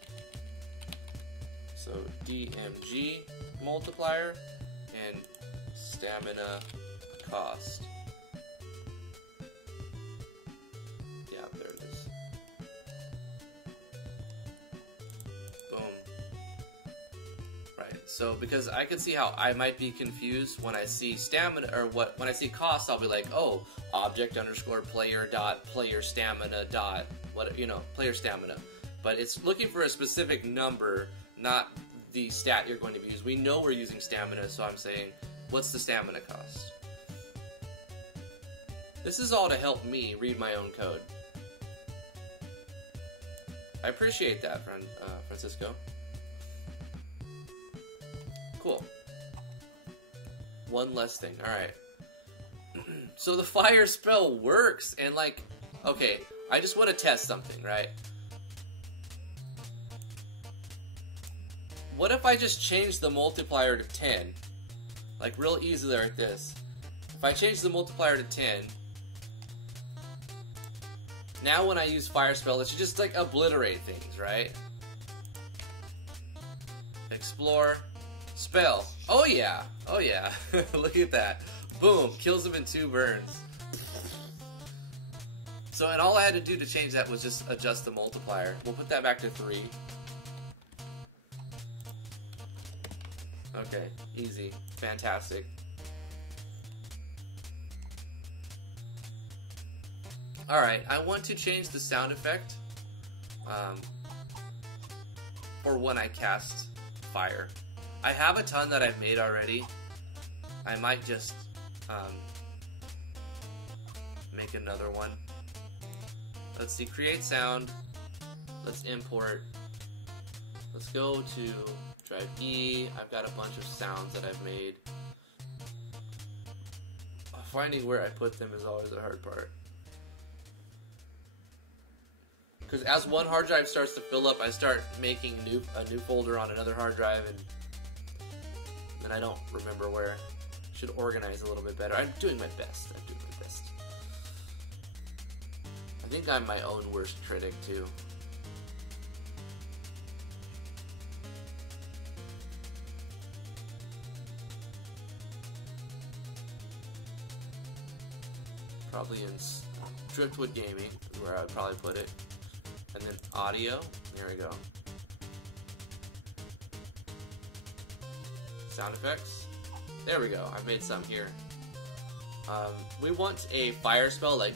So DMG multiplier and stamina cost. Yeah, there it is. Boom. Right. So because I can see how I might be confused when I see stamina, or when I see cost, I'll be like, oh, object underscore player dot player stamina dot what, you know, player stamina. But it's looking for a specific number, not the stat you're going to use. We know we're using stamina, so I'm saying, what's the stamina cost? This is all to help me read my own code. I appreciate that, friend, Francisco. Cool. One less thing. Alright. So the fire spell works, and like, okay, I just want to test something, right? What if I just change the multiplier to 10? Like, real easily like this. If I change the multiplier to 10, now when I use fire spell, it should just like obliterate things, right? Explore. Spell. Oh yeah. Oh yeah. Look at that. Boom. Kills him in 2 burns. So, and all I had to do to change that was just adjust the multiplier. We'll put that back to 3. Okay. Easy. Fantastic. Alright, I want to change the sound effect for when I cast fire. I have a ton that I've made already. I might just make another one. Let's see, create sound. Let's import. Let's go to Drive E. I've got a bunch of sounds that I've made. Finding where I put them is always the hard part. Because as one hard drive starts to fill up, I start making a new folder on another hard drive, and then I don't remember where. Should organize a little bit better. I'm doing my best. I'm doing my best. I think I'm my own worst critic, too. Probably in Driftwood Gaming is where I would probably put it. And then audio. Here we go. Sound effects. There we go. I've made some here. We want a fire spell like...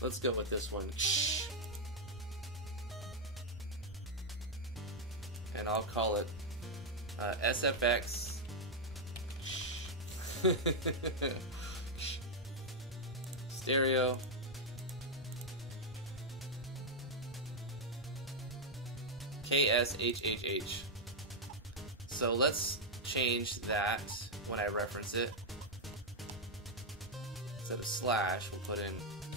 Let's go with this one. And I'll call it SFX. Stereo. KSHHH. So let's change that when I reference it. Instead of slash, we'll put in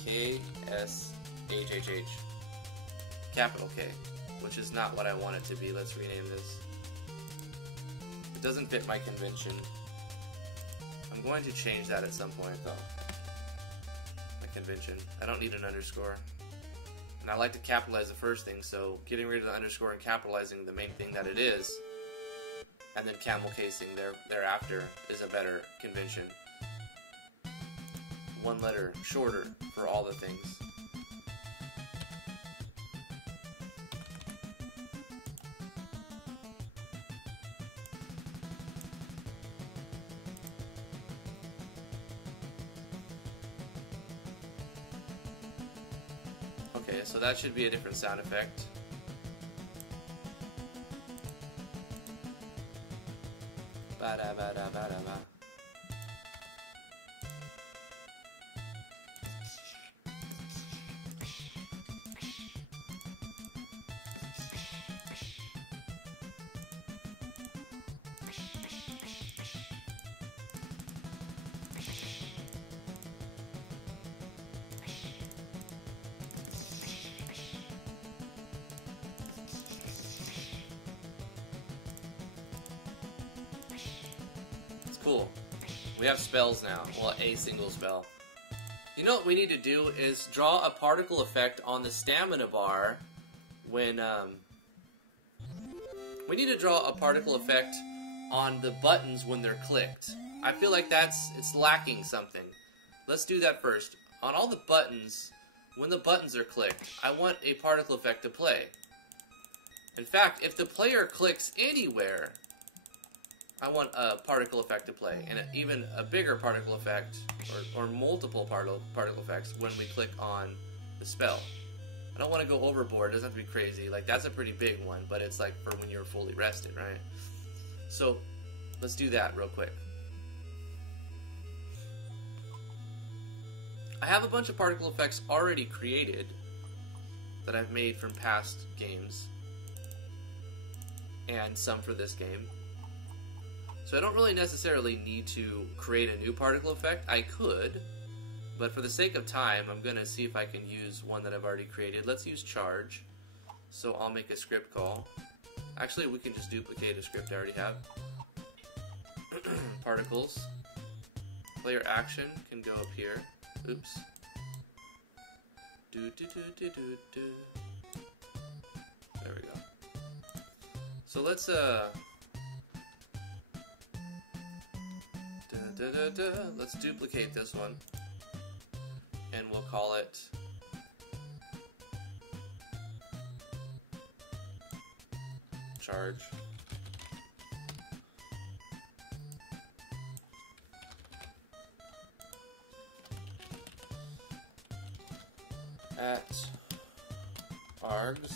KSHHH. Capital K, which is not what I want it to be. Let's rename this. It doesn't fit my convention. I'm going to change that at some point, though. My convention. I don't need an underscore. And I like to capitalize the first thing, so getting rid of the underscore and capitalizing the main thing that it is, and then camel casing thereafter is a better convention. One letter shorter for all the things. Okay, so that should be a different sound effect. Ba-da-ba-da-ba-da-ba. Cool. We have spells now. Well, a single spell. You know what we need to do is draw a particle effect on the stamina bar when, we need to draw a particle effect on the buttons when they're clicked. I feel like it's lacking something. Let's do that first. On all the buttons, when the buttons are clicked, I want a particle effect to play. In fact, if the player clicks anywhere, I want a particle effect to play, and even a bigger particle effect, or multiple particle effects when we click on the spell. I don't want to go overboard, it doesn't have to be crazy, like that's a pretty big one, but it's like for when you're fully rested, right? So, let's do that real quick. I have a bunch of particle effects already created that I've made from past games, and some for this game. So I don't really necessarily need to create a new particle effect. I could, but for the sake of time, I'm going to see if I can use one that I've already created. Let's use charge. So I'll make a script call. Actually, we can just duplicate a script I already have. Particles. Player action can go up here. Oops. There we go. So let's let's duplicate this one, and we'll call it charge. At args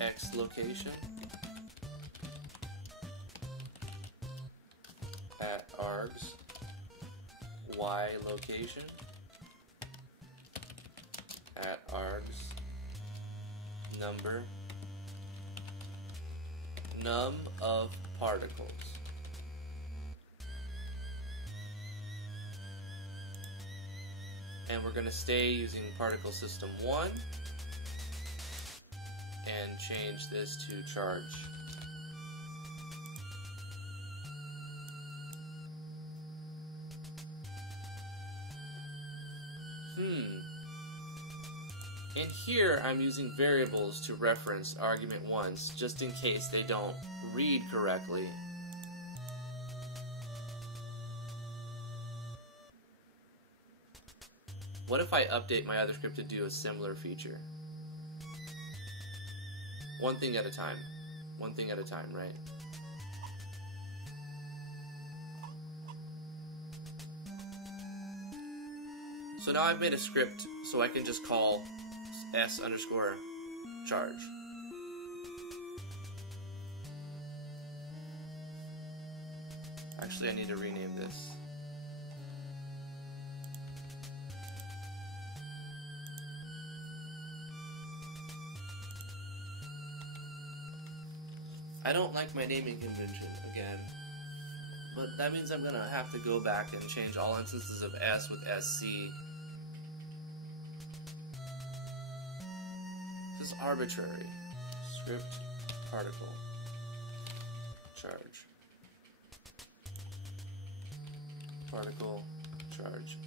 X location. At args Y location. At args number num of particles. And we're going to stay using particle system 1 and change this to charge. In here, I'm using variables to reference argument 1s, just in case they don't read correctly. What if I update my other script to do a similar feature? One thing at a time. One thing at a time, right? So now I've made a script so I can just call s underscore charge. Actually, I need to rename this. I don't like my naming convention again, but that means I'm gonna have to go back and change all instances of S with SC. This is arbitrary. Script particle charge. Particle charge.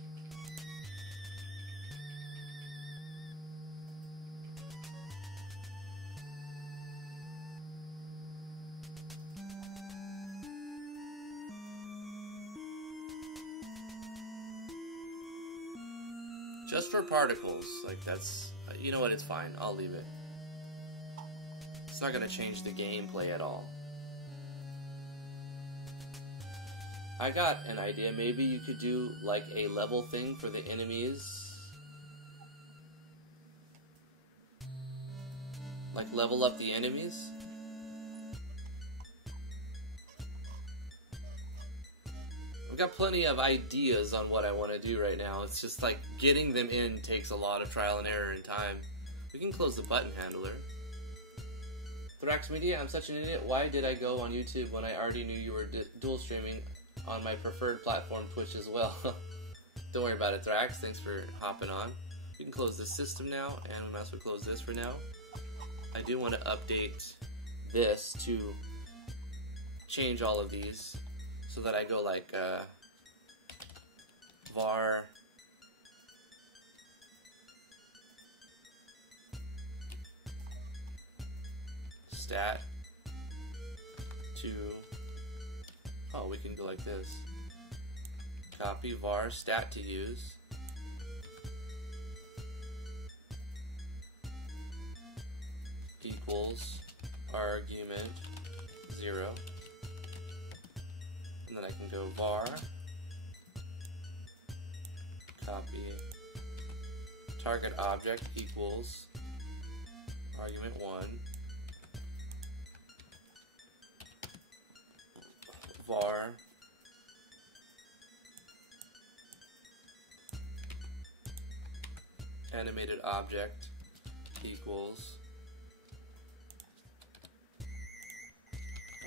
Just for particles, like that's, you know what, it's fine, I'll leave it. It's not gonna change the gameplay at all. I got an idea, maybe you could do like a level thing for the enemies. Like level up the enemies. I've got plenty of ideas on what I want to do right now. It's just like getting them in takes a lot of trial and error and time. We can close the button handler. Thorax Media, I'm such an idiot. Why did I go on YouTube when I already knew you were dual streaming on my preferred platform, Twitch, as well? Don't worry about it, Thrax. Thanks for hopping on. We can close this system now, and we might as well close this for now. I do want to update this to change all of these so that I go like var stat to, oh, we can go like this. Copy var stat to use. Equals argument 0. And then I can go var copy target object equals argument 1 var animated object equals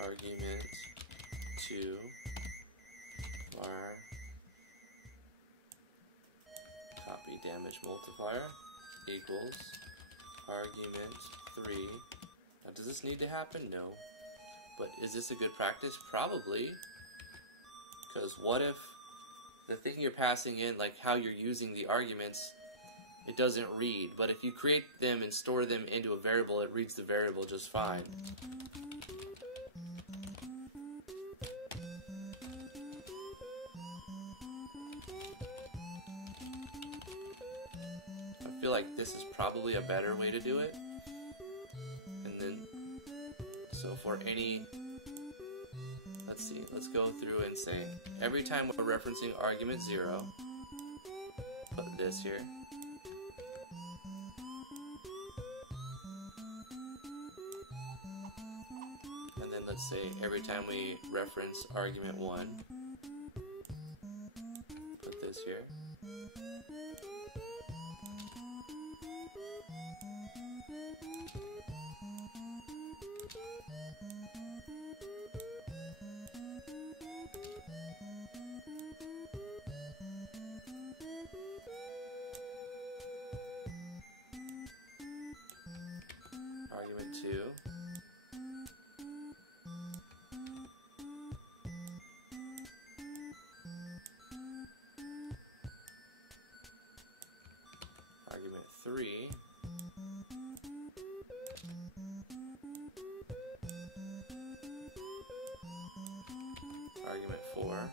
argument 2 var copy damage multiplier equals argument 3. Now, does this need to happen? No. But is this a good practice? Probably. Because what if the thing you're passing in, like how you're using the arguments, it doesn't read. But if you create them and store them into a variable, it reads the variable just fine. I feel like this is probably a better way to do it. And then, so for any, let's see, let's go through and say, every time we're referencing argument 0, put this here. And then let's say, every time we reference argument 1, put this here. Argument 2. Argument 3. Argument 4.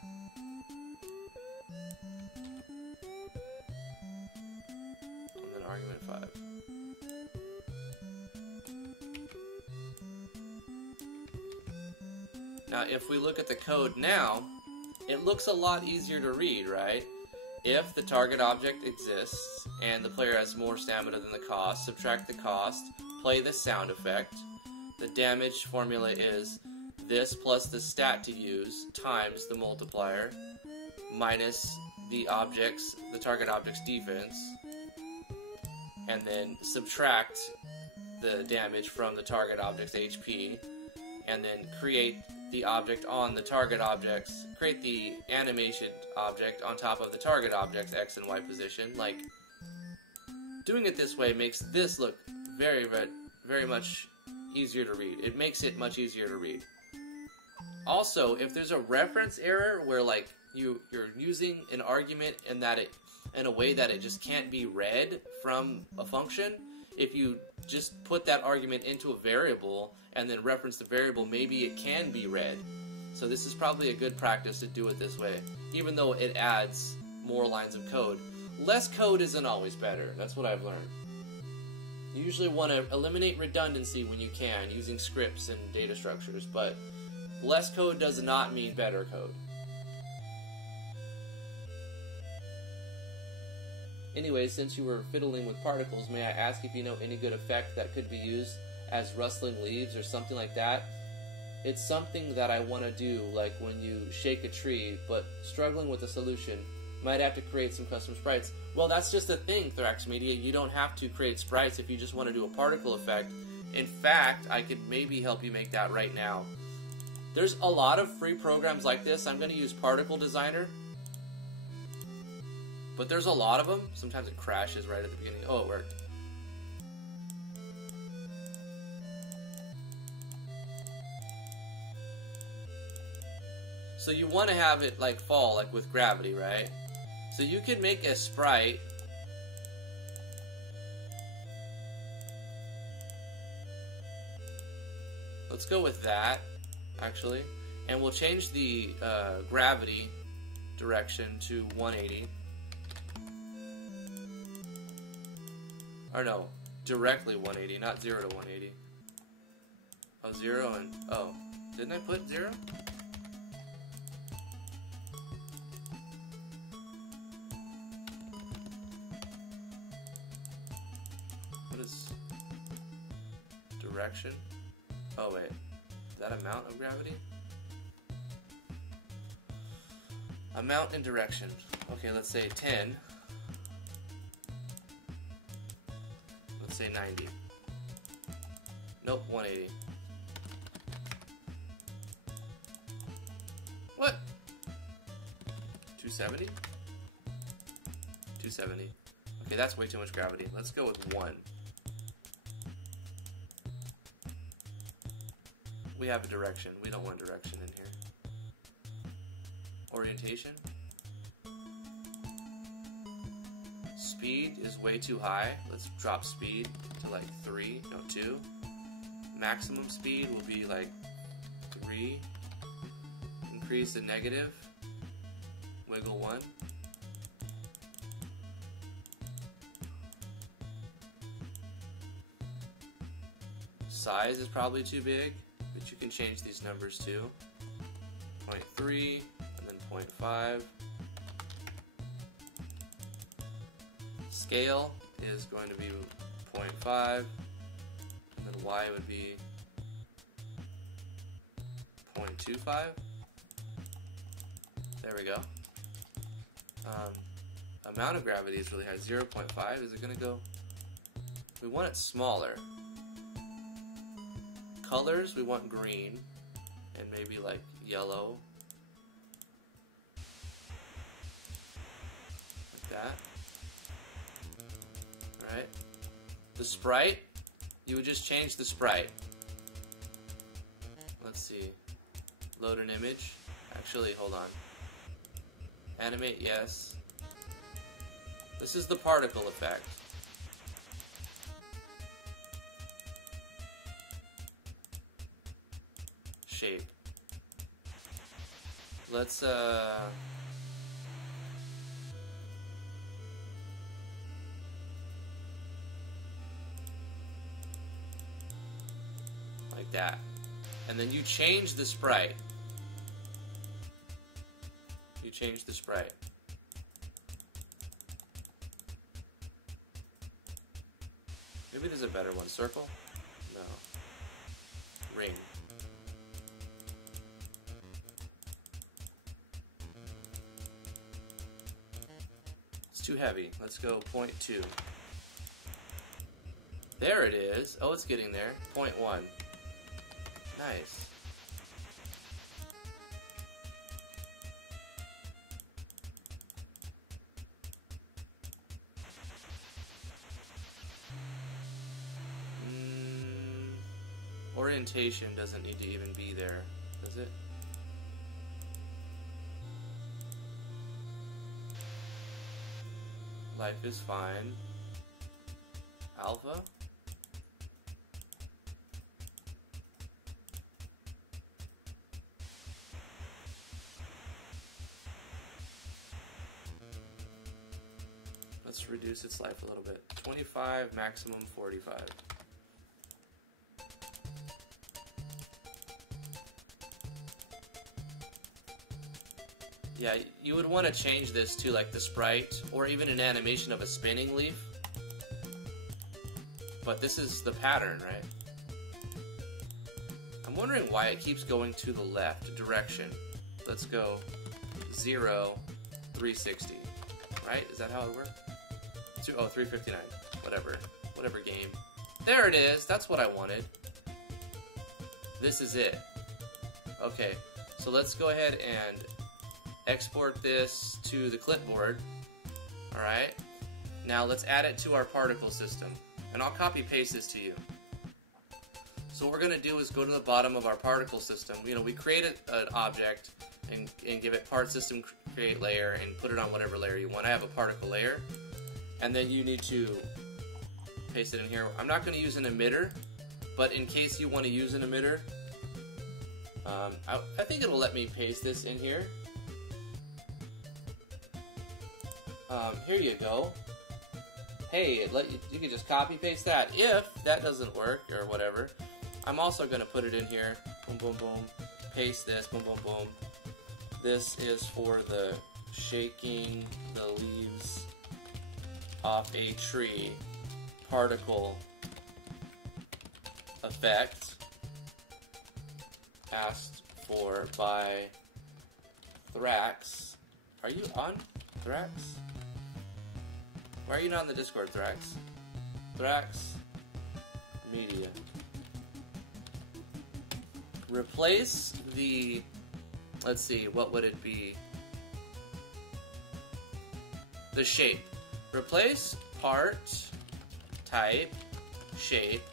And then argument 5. Now, if we look at the code now, it looks a lot easier to read, right? If the target object exists and the player has more stamina than the cost, subtract the cost, play the sound effect. The damage formula is this plus the stat to use times the multiplier minus the target object's defense, and then subtract the damage from the target object's HP, and then create the object on the target objects, create the animation object on top of the target object's X and Y position. Like, doing it this way makes this look very, very much easier to read. It makes it much easier to read. Also, if there's a reference error where like you're using an argument in a way that it just can't be read from a function, if you just put that argument into a variable and then reference the variable, maybe it can be read. So this is probably a good practice to do it this way, even though it adds more lines of code. Less code isn't always better. That's what I've learned. You usually want to eliminate redundancy when you can, using scripts and data structures, but less code does not mean better code. Anyway, since you were fiddling with particles, may I ask if you know any good effect that could be used as rustling leaves or something like that? It's something that I want to do, like when you shake a tree, but struggling with a solution. Might have to create some custom sprites. Well, that's just the thing, Thorax Media. You don't have to create sprites if you just want to do a particle effect. In fact, I could maybe help you make that right now. There's a lot of free programs like this. I'm going to use Particle Designer. But there's a lot of them. Sometimes it crashes right at the beginning. Oh, it worked. So you want to have it like fall, like with gravity, right? So you can make a sprite. Let's go with that, actually. And we'll change the gravity direction to 180. Or no, directly 180, not 0 to 180. Oh, 0 and... Oh, didn't I put 0? What is... direction? Oh, wait. Is that amount of gravity? Amount and direction. Okay, let's say 10. Let's say 90. Nope, 180. What? 270? 270. Okay, that's way too much gravity. Let's go with 1. We have a direction. We don't want direction in here. Orientation. Speed is way too high. Let's drop speed to like 3, no 2. Maximum speed will be like 3. Increase to negative. Wiggle 1. Size is probably too big, but you can change these numbers too. 0.3 and then 0.5. Scale is going to be 0.5, and then Y would be 0.25. There we go. Amount of gravity is really high. 0.5. Is it going to go? We want it smaller. Colors, we want green, and maybe like yellow. Like that. Alright. The sprite, you would just change the sprite. Let's see. Load an image. Actually, hold on. Animate, yes. This is the particle effect. Shape. Let's like that. And then you change the sprite. You change the sprite. Maybe there's a better one. Circle? No. Ring. It's too heavy. Let's go 0.2. There it is. Oh, it's getting there. 0.1. Nice. Orientation doesn't need to even be there, does it? Life is fine. Alpha? Let's reduce its life a little bit. 25, maximum 45. Yeah, you would want to change this to like the sprite or even an animation of a spinning leaf. But this is the pattern, right? I'm wondering why it keeps going to the left direction. Let's go 0, 360. Right? Is that how it works? Oh, 359. Whatever game. There it is. That's what I wanted. This is it. Okay, so let's go ahead and export this to the clipboard. Alright. Now let's add it to our particle system. And I'll copy paste this to you. So what we're going to do is go to the bottom of our particle system. You know, we created an object and give it part system create layer and put it on whatever layer you want. I have a particle layer, and then you need to paste it in here. I'm not going to use an emitter, but in case you want to use an emitter, I think it'll let me paste this in here. Here you go. Hey, you can just copy paste that. If that doesn't work or whatever, I'm also going to put it in here. Boom, boom, boom. Paste this. Boom, boom, boom. This is for the shaking the leaves off a tree particle effect asked for by Thrax. Are you on Thrax? Why are you not on the Discord, Thrax? Thrax Media. Replace the, let's see, what would it be? The shape. Replace part, type, shape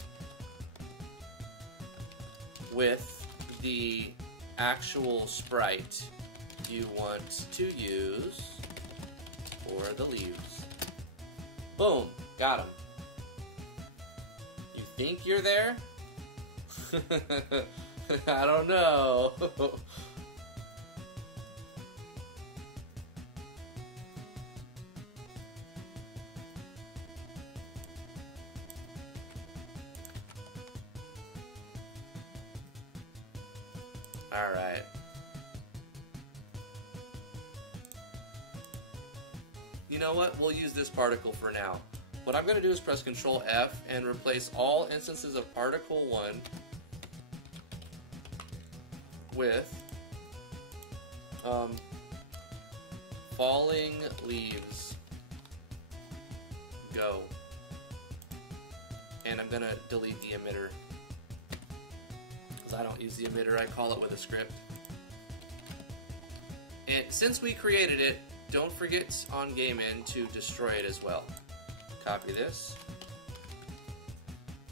with the actual sprite you want to use for the leaves. Boom, got him. You think you're there? I don't know. All right. You know what? We'll use this particle for now. What I'm going to do is press Control F and replace all instances of Particle 1 with falling leaves. Go. And I'm going to delete the emitter, because I don't use the emitter, I call it with a script. And since we created it, don't forget on Game In to destroy it as well. Copy this,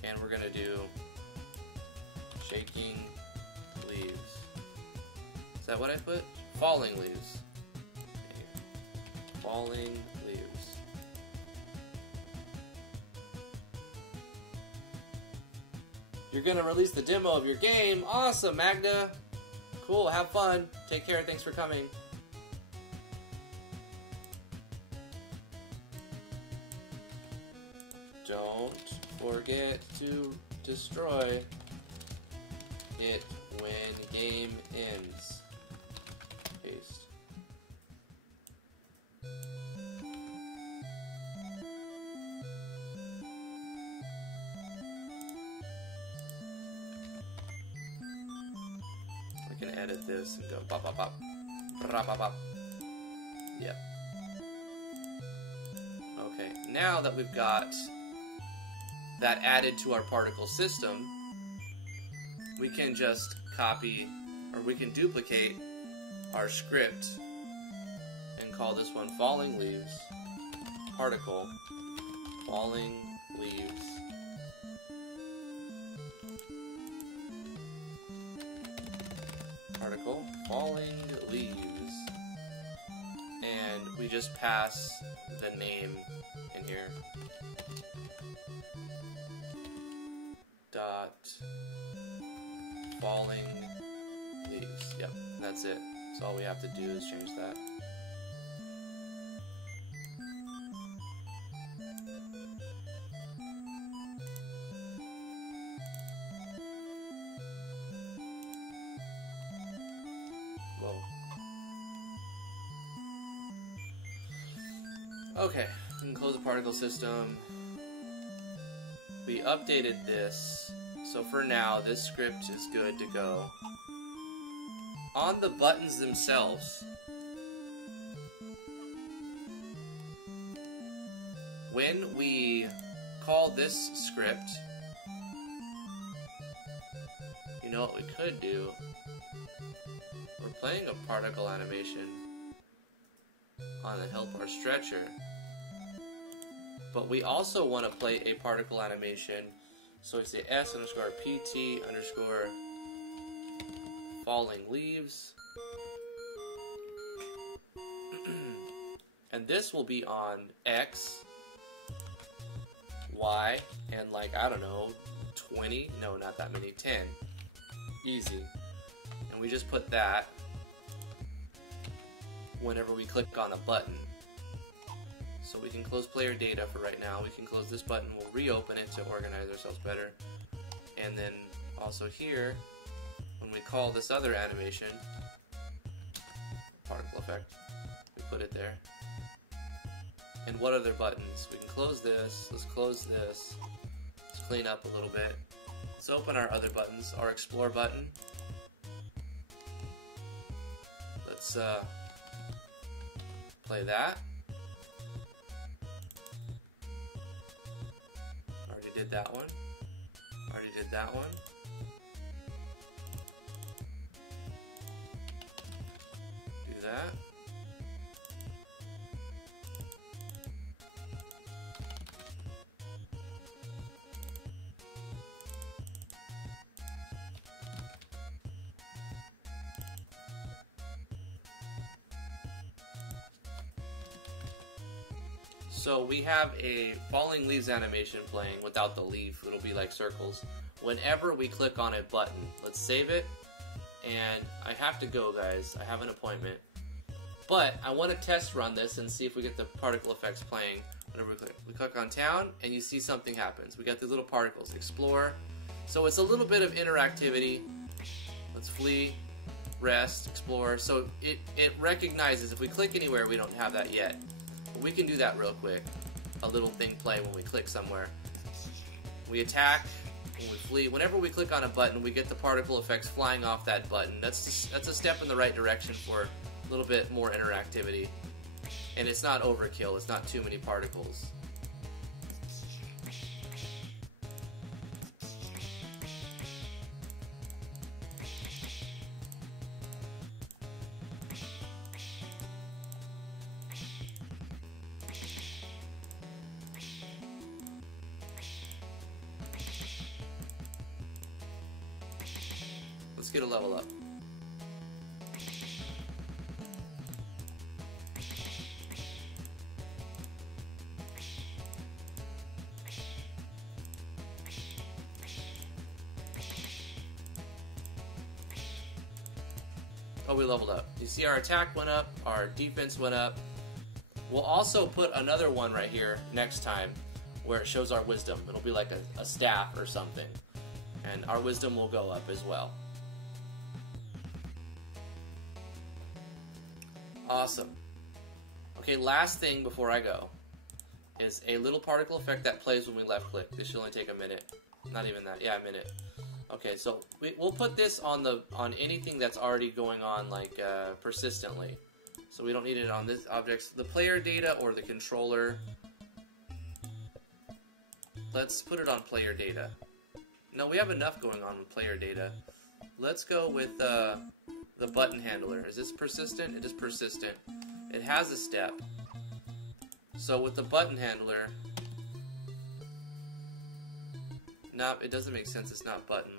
and we're going to do shaking leaves. Is that what I put? Falling leaves. Okay. Falling leaves. You're going to release the demo of your game. Awesome, Magda. Cool, have fun. Take care, thanks for coming. Don't forget to destroy it when game ends. Paste. We can edit this and go pop pop pop. Pop pop pop. Yep. Okay, now that we've got that added to our particle system, we can just copy, or we can duplicate our script and call this one falling leaves, particle, falling leaves, particle, falling leaves, and we just pass the name in here. Dot falling leaves. Yep, that's it. So all we have to do is change that. Whoa. Okay, we can close the particle system. We updated this, so for now this script is good to go. On the buttons themselves, when we call this script, you know what we could do? We're playing a particle animation on the helper stretcher, but we also want to play a particle animation, so we say S underscore PT underscore falling leaves, And this will be on X, Y, and like, I don't know, 20? No, not that many, 10. Easy. And we just put that whenever we click on a button. So we can close player data for right now. We can close this button. We'll reopen it to organize ourselves better. And then also here, when we call this other animation, particle effect, we put it there. And what other buttons? We can close this. Let's close this. Let's clean up a little bit. Let's open our other buttons. Our explore button. Let's play that. Already did that one. Already did that one. Do that. So we have a falling leaves animation playing without the leaf. It'll be like circles. Whenever we click on a button, let's save it. And I have to go, guys. I have an appointment. But I want to test run this and see if we get the particle effects playing. Whenever we click on town, and you see something happens. We got these little particles. Explore. So it's a little bit of interactivity. Let's flee, rest, explore. So it recognizes if we click anywhere, we don't have that yet. We can do that real quick. A little thing play when we click somewhere. We attack, when we flee. Whenever we click on a button, we get the particle effects flying off that button. That's a step in the right direction for a little bit more interactivity. And it's not overkill. It's not too many particles. Let's get a level up. Oh, we leveled up. You see our attack went up, our defense went up. We'll also put another one right here next time where it shows our wisdom. It'll be like a staff or something. And our wisdom will go up as well. Awesome. Okay, last thing before I go is a little particle effect that plays when we left click. This should only take a minute. Not even that. Yeah, a minute. Okay, so we'll put this on anything that's already going on, like persistently. So we don't need it on this objects. The player data or the controller. Let's put it on player data. No, we have enough going on with player data. Let's go with the button handler. Is this persistent? It is persistent. It has a step. So with the button handler, nope, it doesn't make sense. It's not button.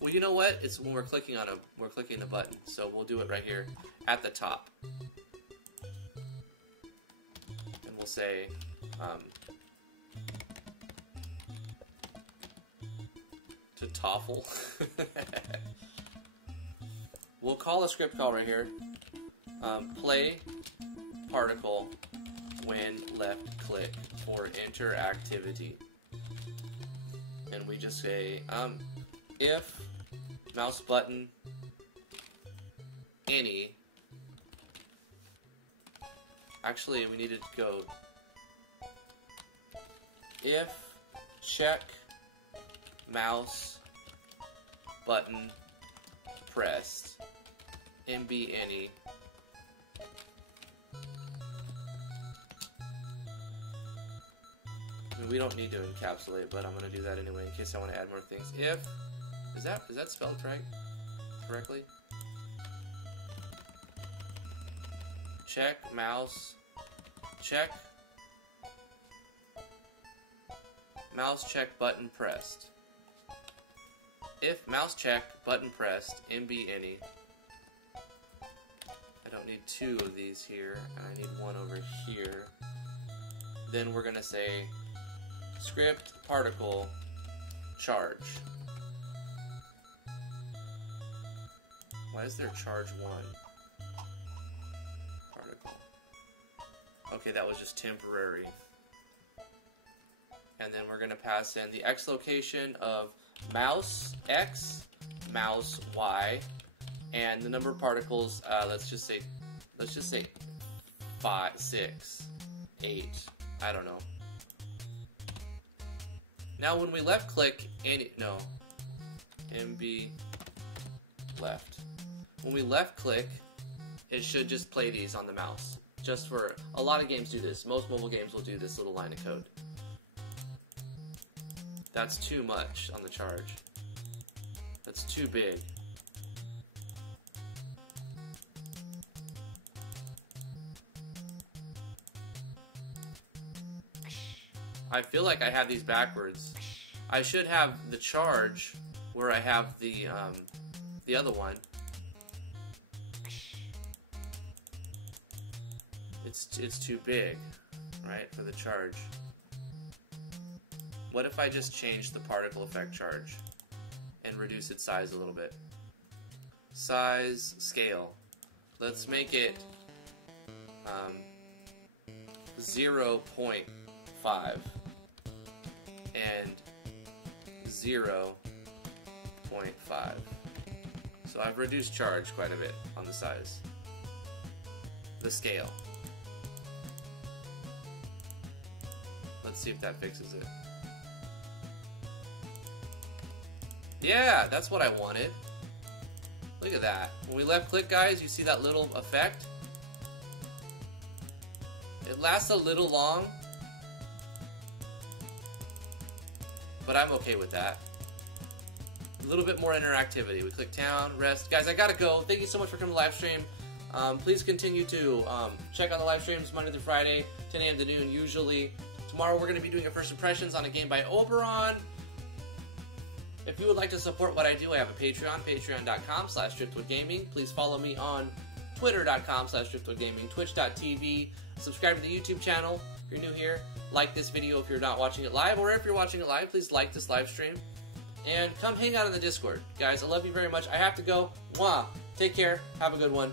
Well, you know what? It's when we're clicking the button. So we'll do it right here at the top, and we'll say to toffle. We'll call a script call right here. Play particle when left click for interactivity. And we just say, if mouse button any. Actually, we needed to go if check mouse button pressed MB any. I mean, we don't need to encapsulate, but I'm going to do that anyway in case I want to add more things. If is that spelled correctly? Check mouse check button pressed. If mouse check button pressed MB any. I don't don't need 2 of these here, and I need 1 over here. Then we're going to say script particle charge. Why is there charge 1? Particle. Okay, that was just temporary. And then we're going to pass in the X location of mouse X, mouse Y, and the number of particles, let's just say 5, 6, 8, I don't know. Now when we left click, MB left. When we left click, it should just play these on the mouse. Just for, a lot of games do this. Most mobile games will do this little line of code. That's too much on the charge. That's too big. I feel like I have these backwards. I should have the charge where I have the other one. It's too big, right, for the charge. What if I just change the particle effect charge and reduce its size a little bit? Size, scale. Let's make it 0.5 and 0.5. So I've reduced charge quite a bit on the size. The scale. Let's see if that fixes it. Yeah, that's what I wanted. Look at that. When we left click, guys, you see that little effect? It lasts a little long, but I'm okay with that. A little bit more interactivity. We click town, rest. Guys, I gotta go. Thank you so much for coming to the live stream. Please continue to check out the live streams Monday through Friday, 10 a.m. to noon usually. Tomorrow we're going to be doing our first impressions on a game by Oberon. If you would like to support what I do, I have a Patreon, patreon.com/driftwoodgaming. Please follow me on twitter.com/driftwoodgaming, twitch.tv. Subscribe to the YouTube channel if you're new here. Like this video if you're not watching it live, or if you're watching it live, please like this live stream. And come hang out in the Discord. Guys, I love you very much. I have to go. Mwah. Take care. Have a good one.